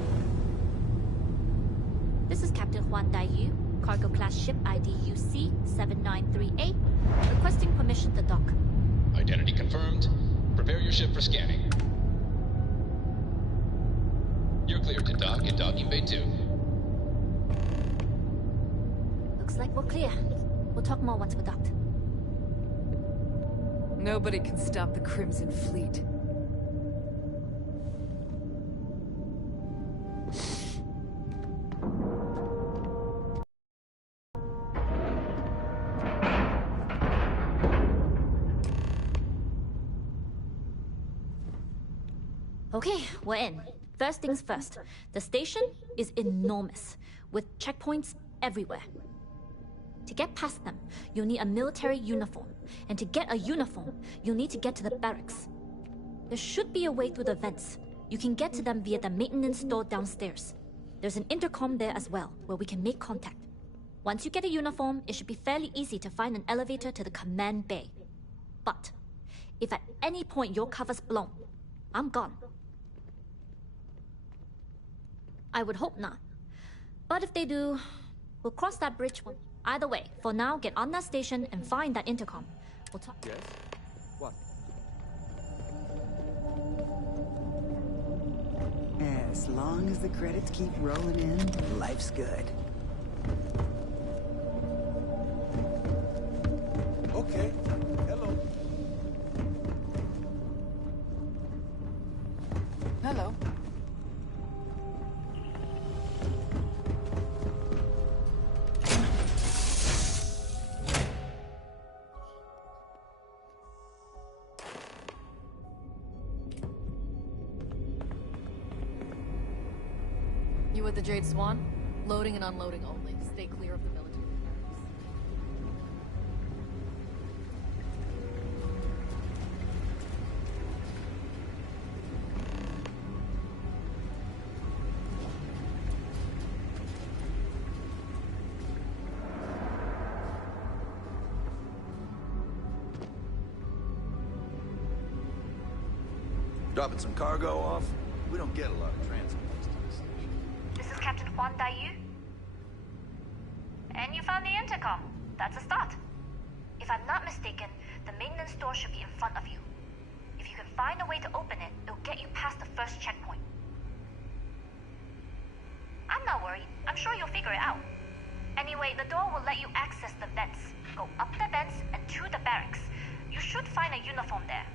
This is Captain Huan Daiyu, cargo class ship ID UC 7938, requesting permission to dock. Identity confirmed. Prepare your ship for scanning. You're cleared to dock in docking bay 2. Looks like we're clear. We'll talk more once we're docked. Nobody can stop the Crimson Fleet. Okay, we're in. First things first. The station is enormous, with checkpoints everywhere. To get past them, you'll need a military uniform. And to get a uniform, you'll need to get to the barracks. There should be a way through the vents. You can get to them via the maintenance store downstairs. There's an intercom there as well, where we can make contact. Once you get a uniform, it should be fairly easy to find an elevator to the command bay. But, if at any point your cover's blown, I'm gone. I would hope not. But if they do, we'll cross that bridge. Either way, for now, get on that station and find that intercom. We'll talk. Yes? What? As long as the credits keep rolling in, life's good. Okay. Hello. Hello. You at the Jade Swan? Loading and unloading only. Stay clear of the military. Dropping some cargo off? We don't get a lot of transports to the station. This is Captain Huan Daiyu. And you found the intercom. That's a start. If I'm not mistaken, the maintenance door should be in front of you. If you can find a way to open it, it'll get you past the first checkpoint. I'm not worried. I'm sure you'll figure it out. Anyway, the door will let you access the vents. Go up the vents and to the barracks. You should find a uniform there.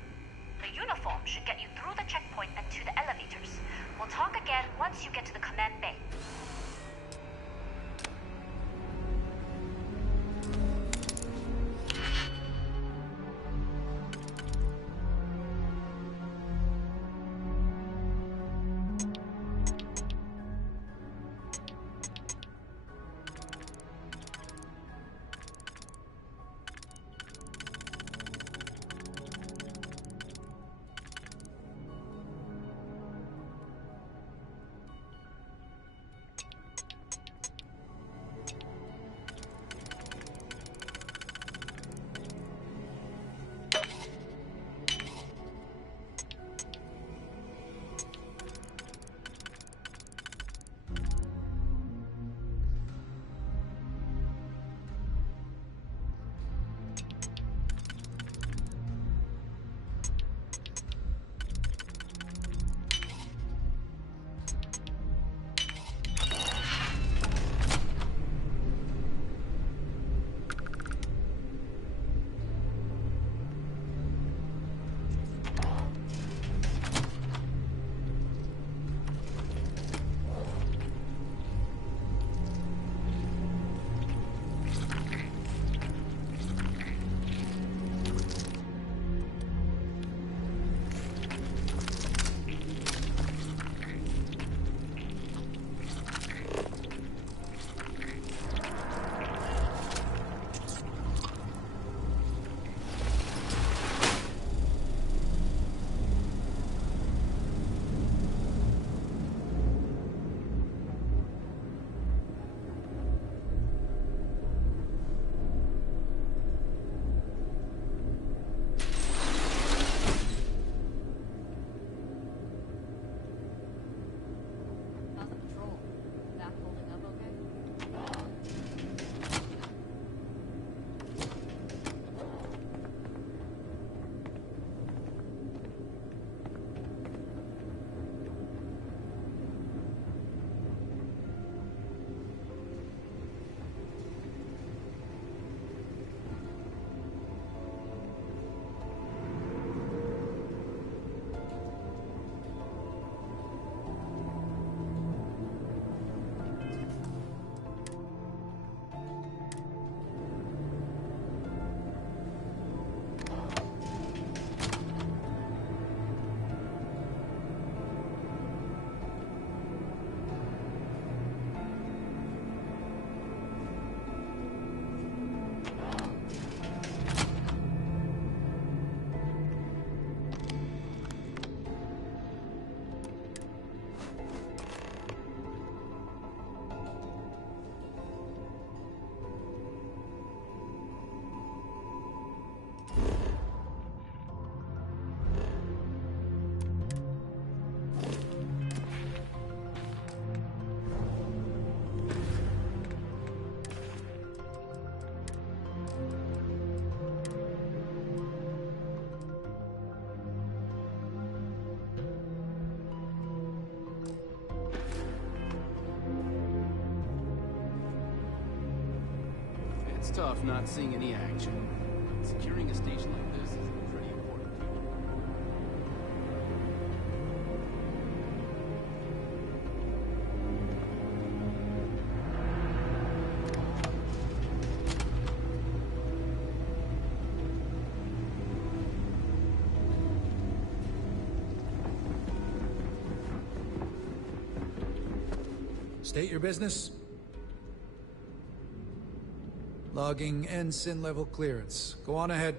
The uniform should get you through the checkpoint and to the elevators. We'll talk again once you get to the command bay. It's tough not seeing any action. Securing a station like this is pretty important. State your business. Logging ensign level clearance. Go on ahead.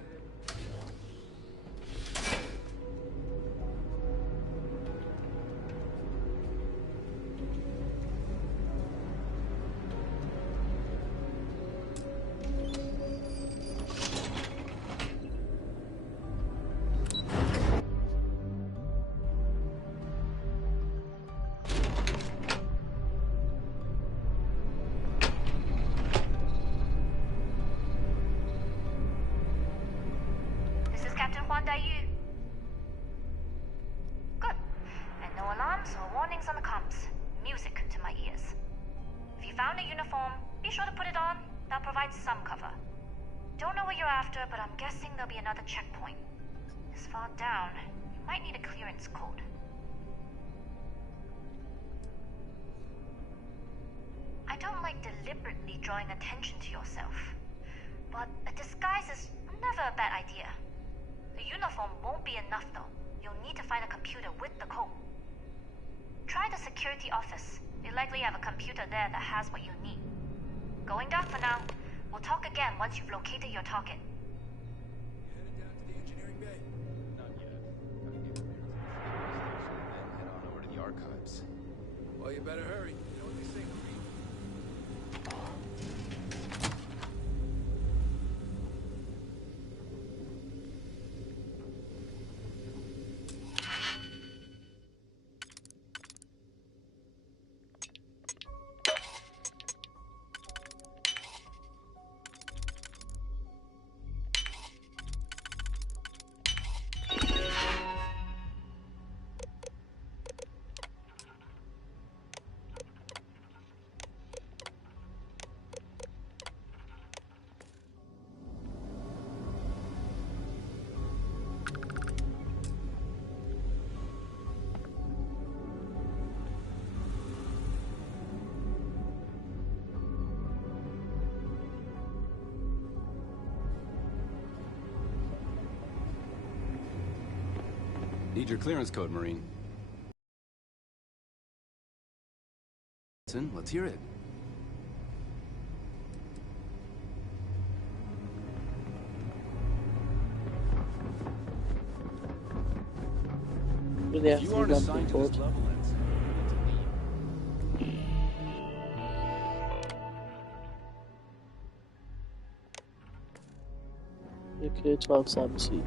Good. And no alarms or warnings on the comms. Music to my ears. If you found a uniform, be sure to put it on. That'll provide some cover. Don't know what you're after, but I'm guessing there'll be another checkpoint. This far down, you might need a clearance code. I don't like deliberately drawing attention to yourself, but a disguise is never a bad idea. The uniform won't be enough though. You'll need to find a computer with the code. Try the security office. They likely have a computer there that has what you need. Going down for now. We'll talk again once you've located your target. Headed down to the engineering bay. Not yet. Gotta get clearance and then head on over to the archives. Well, you better hurry. You know what they say, Marine. Need your clearance code, Marine. Let's hear it. If you aren't assigned to this level, Okay, 1270.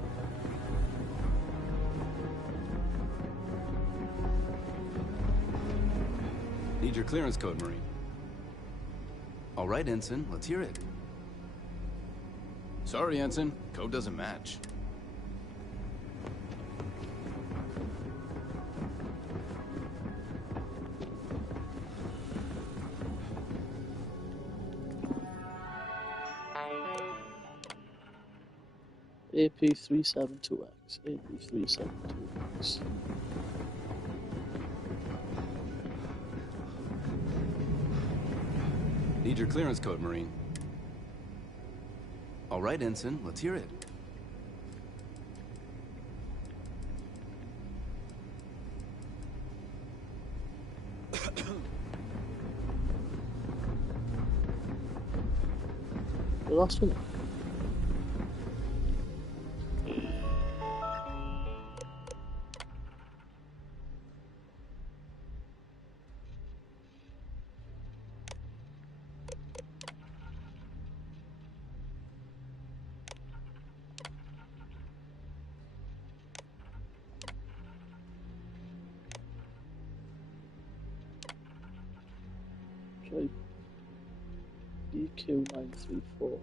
Need your clearance code, Marine. All right, Ensign, let's hear it. Sorry, Ensign, code doesn't match. AP372X. AP372X. Need your clearance code, Marine. All right, Ensign, let's hear it. The last one. Try DQ934.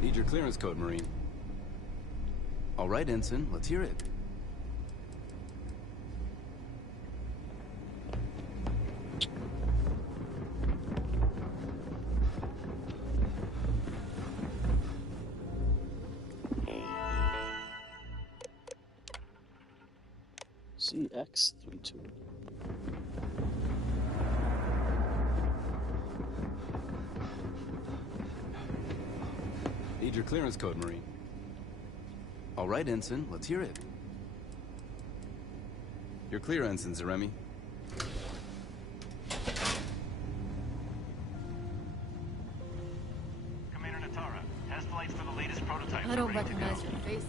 Need your clearance code, Marine. All right, Ensign, let's hear it. CX32. Need your clearance code, Marine. All right, Ensign, let's hear it. You're clear, Ensign Zaremi. Commander Natara, test flights for the latest prototype. I don't recognize your faces.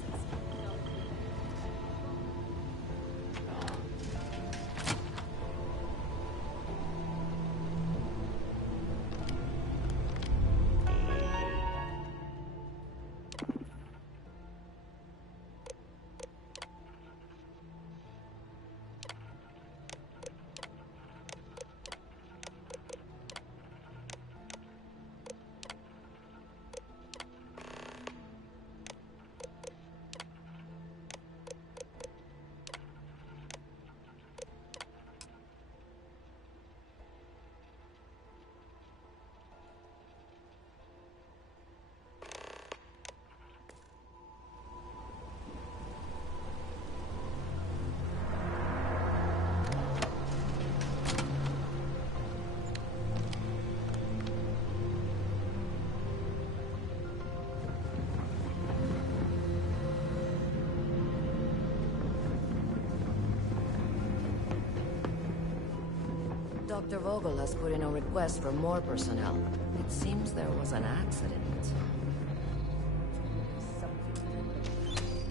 Dr. Vogel has put in a request for more personnel. It seems there was an accident.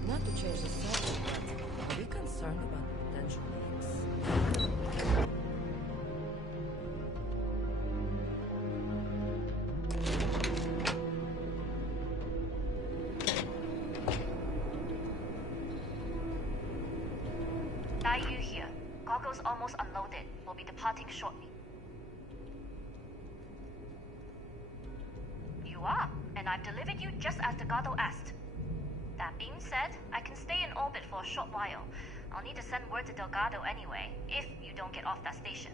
Not to change the subject, but are we concerned about potential leaks? Daiyu here. Goggles almost unloaded. We'll be departing shortly. You are, and I've delivered you just as Delgado asked. That being said, I can stay in orbit for a short while. I'll need to send word to Delgado anyway, if you don't get off that station.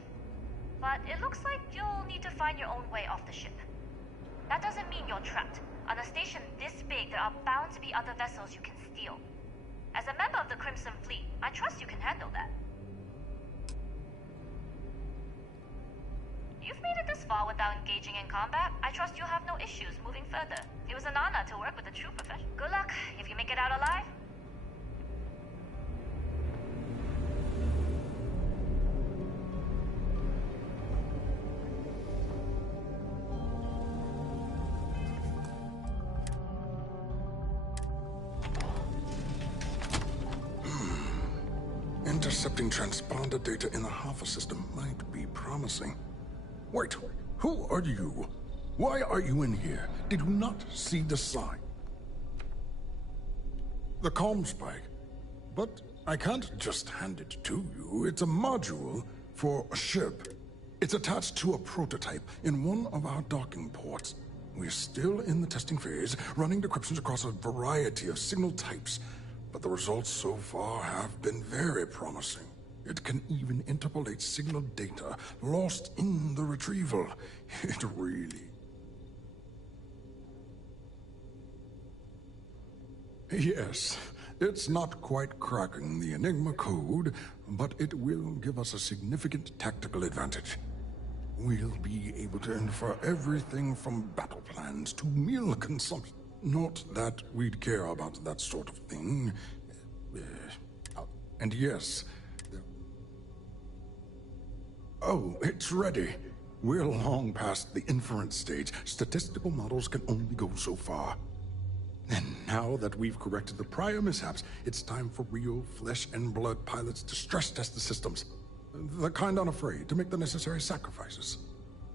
But it looks like you'll need to find your own way off the ship. That doesn't mean you're trapped. On a station this big, there are bound to be other vessels you can steal. As a member of the Crimson Fleet, I trust you can handle that. You've made it this far without engaging in combat. I trust you'll have no issues moving further. It was an honor to work with a true professional. Good luck, if you make it out alive. Intercepting transponder data in the Alpha system might be promising. Wait, who are you? Why are you in here? Did you not see the sign? The comm spike. But I can't just hand it to you. It's a module for a ship. It's attached to a prototype in one of our docking ports. We're still in the testing phase, running decryptions across a variety of signal types. But the results so far have been very promising. It can even interpolate signal data lost in the retrieval. It really... Yes, it's not quite cracking the Enigma code, but it will give us a significant tactical advantage. We'll be able to infer everything from battle plans to meal consumption. Not that we'd care about that sort of thing. And yes... Oh, it's ready. We're long past the inference stage. Statistical models can only go so far. And now that we've corrected the prior mishaps, it's time for real flesh and blood pilots to stress test the systems. The kind unafraid to make the necessary sacrifices.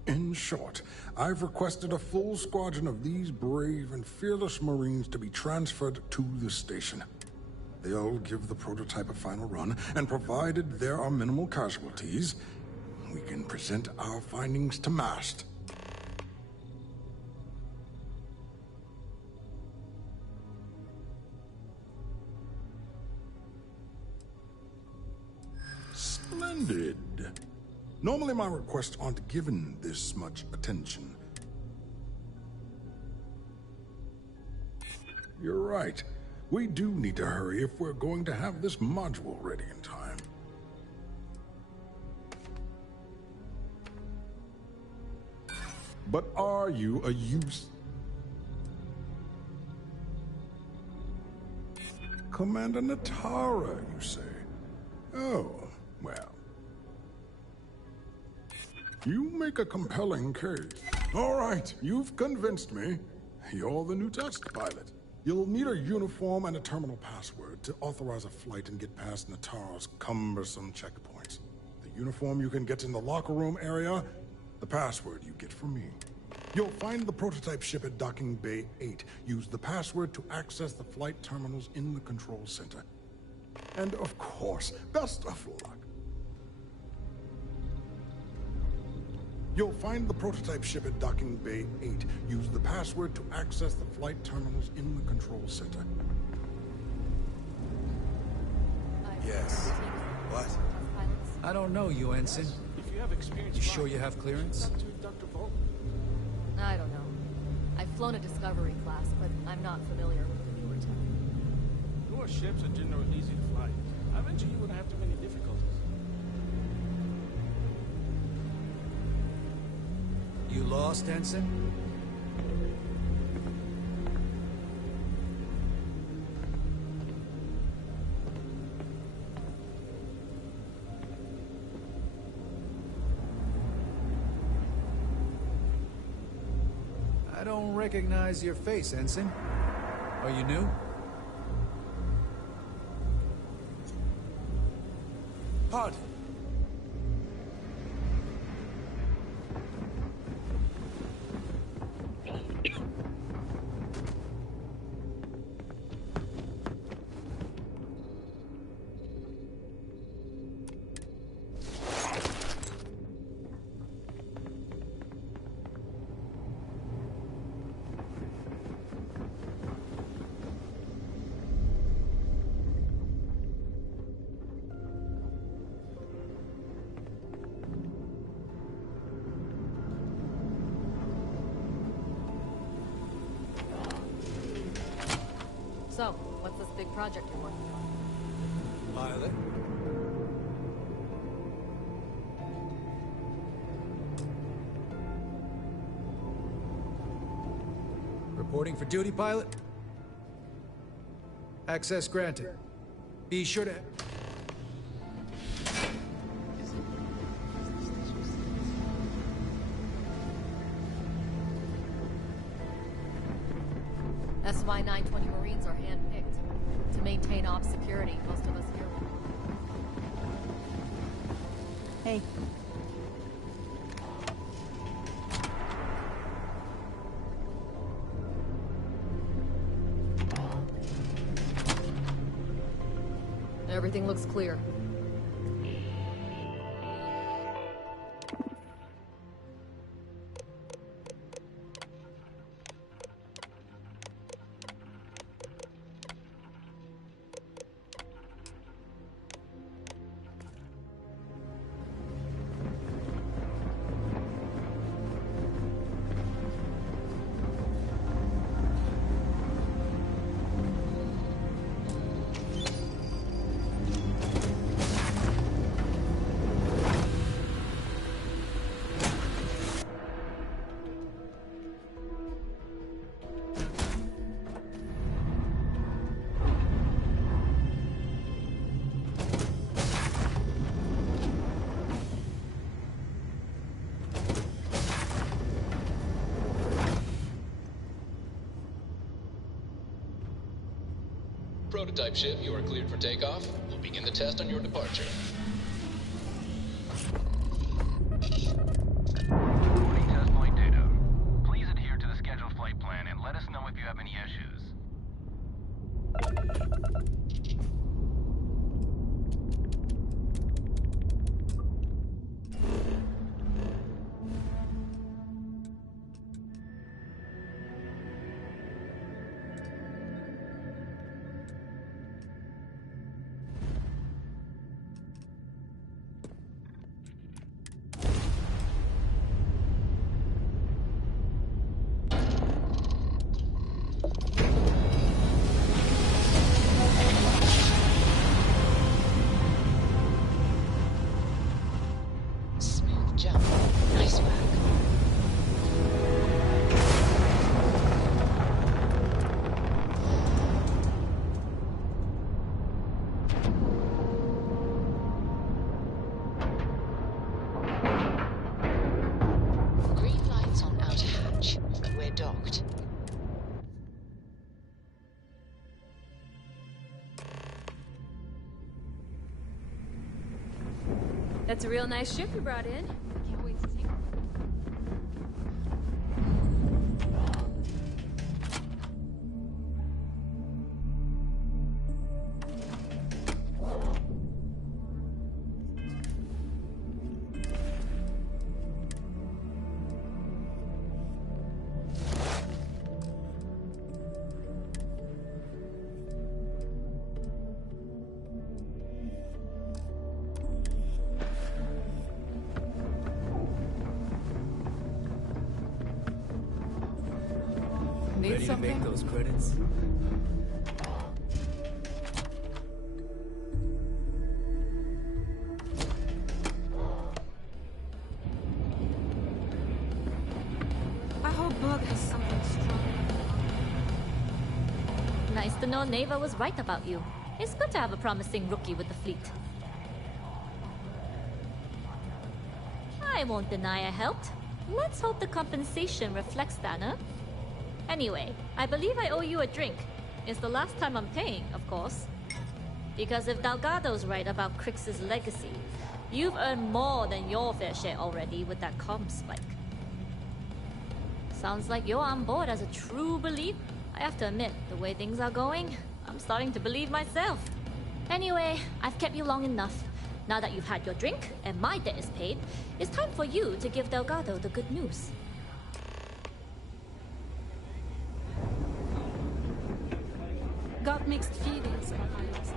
In short, I've requested a full squadron of these brave and fearless Marines to be transferred to the station. They'll give the prototype a final run, and provided there are minimal casualties, we can present our findings to MAST. Splendid. Normally my requests aren't given this much attention. You're right. We do need to hurry if we're going to have this module ready in time. But are you a use? Commander Natara, you say? Oh, well. You make a compelling case. All right, you've convinced me. You're the new test pilot. You'll need a uniform and a terminal password to authorize a flight and get past Natara's cumbersome checkpoints. The uniform you can get in the locker room area, the password you get from me. You'll find the prototype ship at Docking Bay 8. Use the password to access the flight terminals in the control center. And of course, best of luck. You'll find the prototype ship at Docking Bay 8. Use the password to access the flight terminals in the control center. Yes. What? I don't know you, Ensign. If you have experience, You sure you have clearance? talk to Dr. Volk. I don't know. I've flown a Discovery class, but I'm not familiar with the newer tech. Newer ships are generally easy to fly. I venture you wouldn't have too many difficulties. You lost, Ensign? I don't recognize your face, Ensign. Are you new? Pardon. So, what's this big project you're working on? Pilot? Reporting for duty, pilot. Access granted. Be sure to... SY-920 Marines are handpicked to maintain op security. Most of us here. Hey. Everything looks clear. Prototype ship, you are cleared for takeoff. We'll begin the test on your departure. Recording test flight data. Please adhere to the scheduled flight plan and let us know if you have any issues. That's a real nice ship you brought in. Can't wait to take it. Need Ready something? to make those credits? I hope Bug has something strong. Nice to know Neva was right about you. It's good to have a promising rookie with the fleet. I won't deny I helped. Let's hope the compensation reflects that, huh? Anyway, I believe I owe you a drink. It's the last time I'm paying, of course. Because if Delgado's right about Crix's legacy, you've earned more than your fair share already with that comm spike. Sounds like you're on board as a true believer. I have to admit, the way things are going, I'm starting to believe myself. Anyway, I've kept you long enough. Now that you've had your drink and my debt is paid, it's time for you to give Delgado the good news. Got mixed feelings about my last.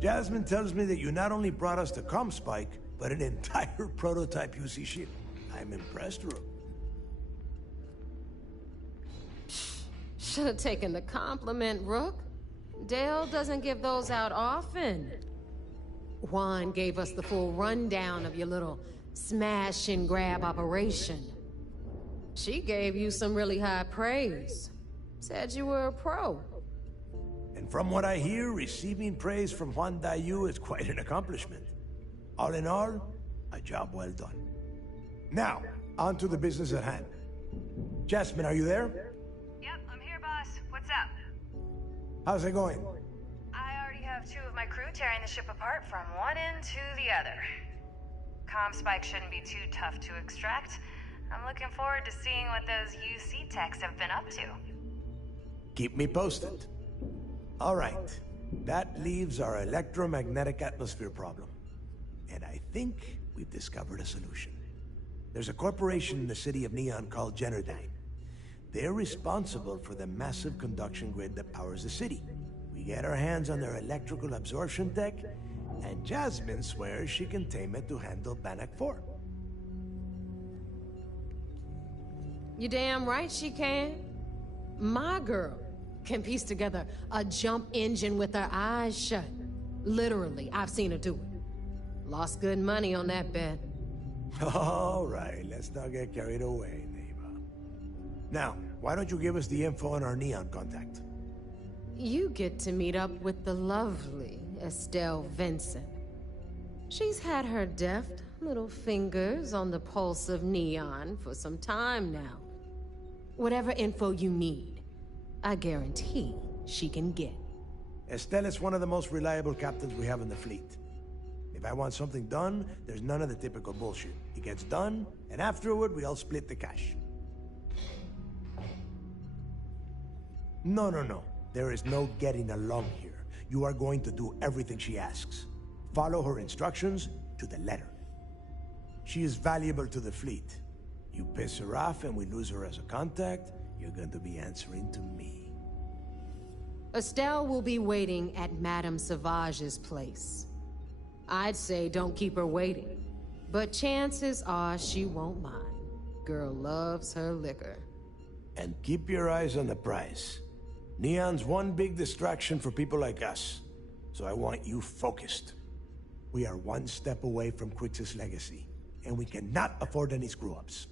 Jasmine tells me that you not only brought us the comm spike, but an entire prototype UC ship. I'm impressed, Rook. Should have taken the compliment, Rook. Dale doesn't give those out often. Juan gave us the full rundown of your little smash and grab operation. She gave you some really high praise. Said you were a pro. And from what I hear, receiving praise from Juan Dayu is quite an accomplishment. All in all, a job well done. Now, on to the business at hand. Jasmine, are you there? Yep, I'm here, boss. What's up? How's it going? I already have 2 of my crew tearing the ship apart from one end to the other. Comm spike shouldn't be too tough to extract. I'm looking forward to seeing what those UC techs have been up to. Keep me posted. All right. That leaves our electromagnetic atmosphere problem. And I think we've discovered a solution. There's a corporation in the city of Neon called Generdyne. They're responsible for the massive conduction grid that powers the city. We get our hands on their electrical absorption tech, and Jasmine swears she can tame it to handle Bannock 4. You damn right she can. My girl can piece together a jump engine with her eyes shut. Literally, I've seen her do it. Lost good money on that bet. All right, let's not get carried away, Neva. Now, why don't you give us the info on our Neon contact? You get to meet up with the lovely Estelle Vincent. She's had her deft little fingers on the pulse of Neon for some time now. Whatever info you need, I guarantee she can get. Estelle is one of the most reliable captains we have in the fleet. If I want something done, there's none of the typical bullshit. It gets done, and afterward, we all split the cash. No. There is no getting along here. You are going to do everything she asks. Follow her instructions to the letter. She is valuable to the fleet. You piss her off and we lose her as a contact, you're going to be answering to me. Estelle will be waiting at Madame Savage's place. I'd say don't keep her waiting, but chances are she won't mind. Girl loves her liquor. And keep your eyes on the prize. Neon's one big distraction for people like us, so I want you focused. We are one step away from Quix's legacy, and we cannot afford any screw-ups.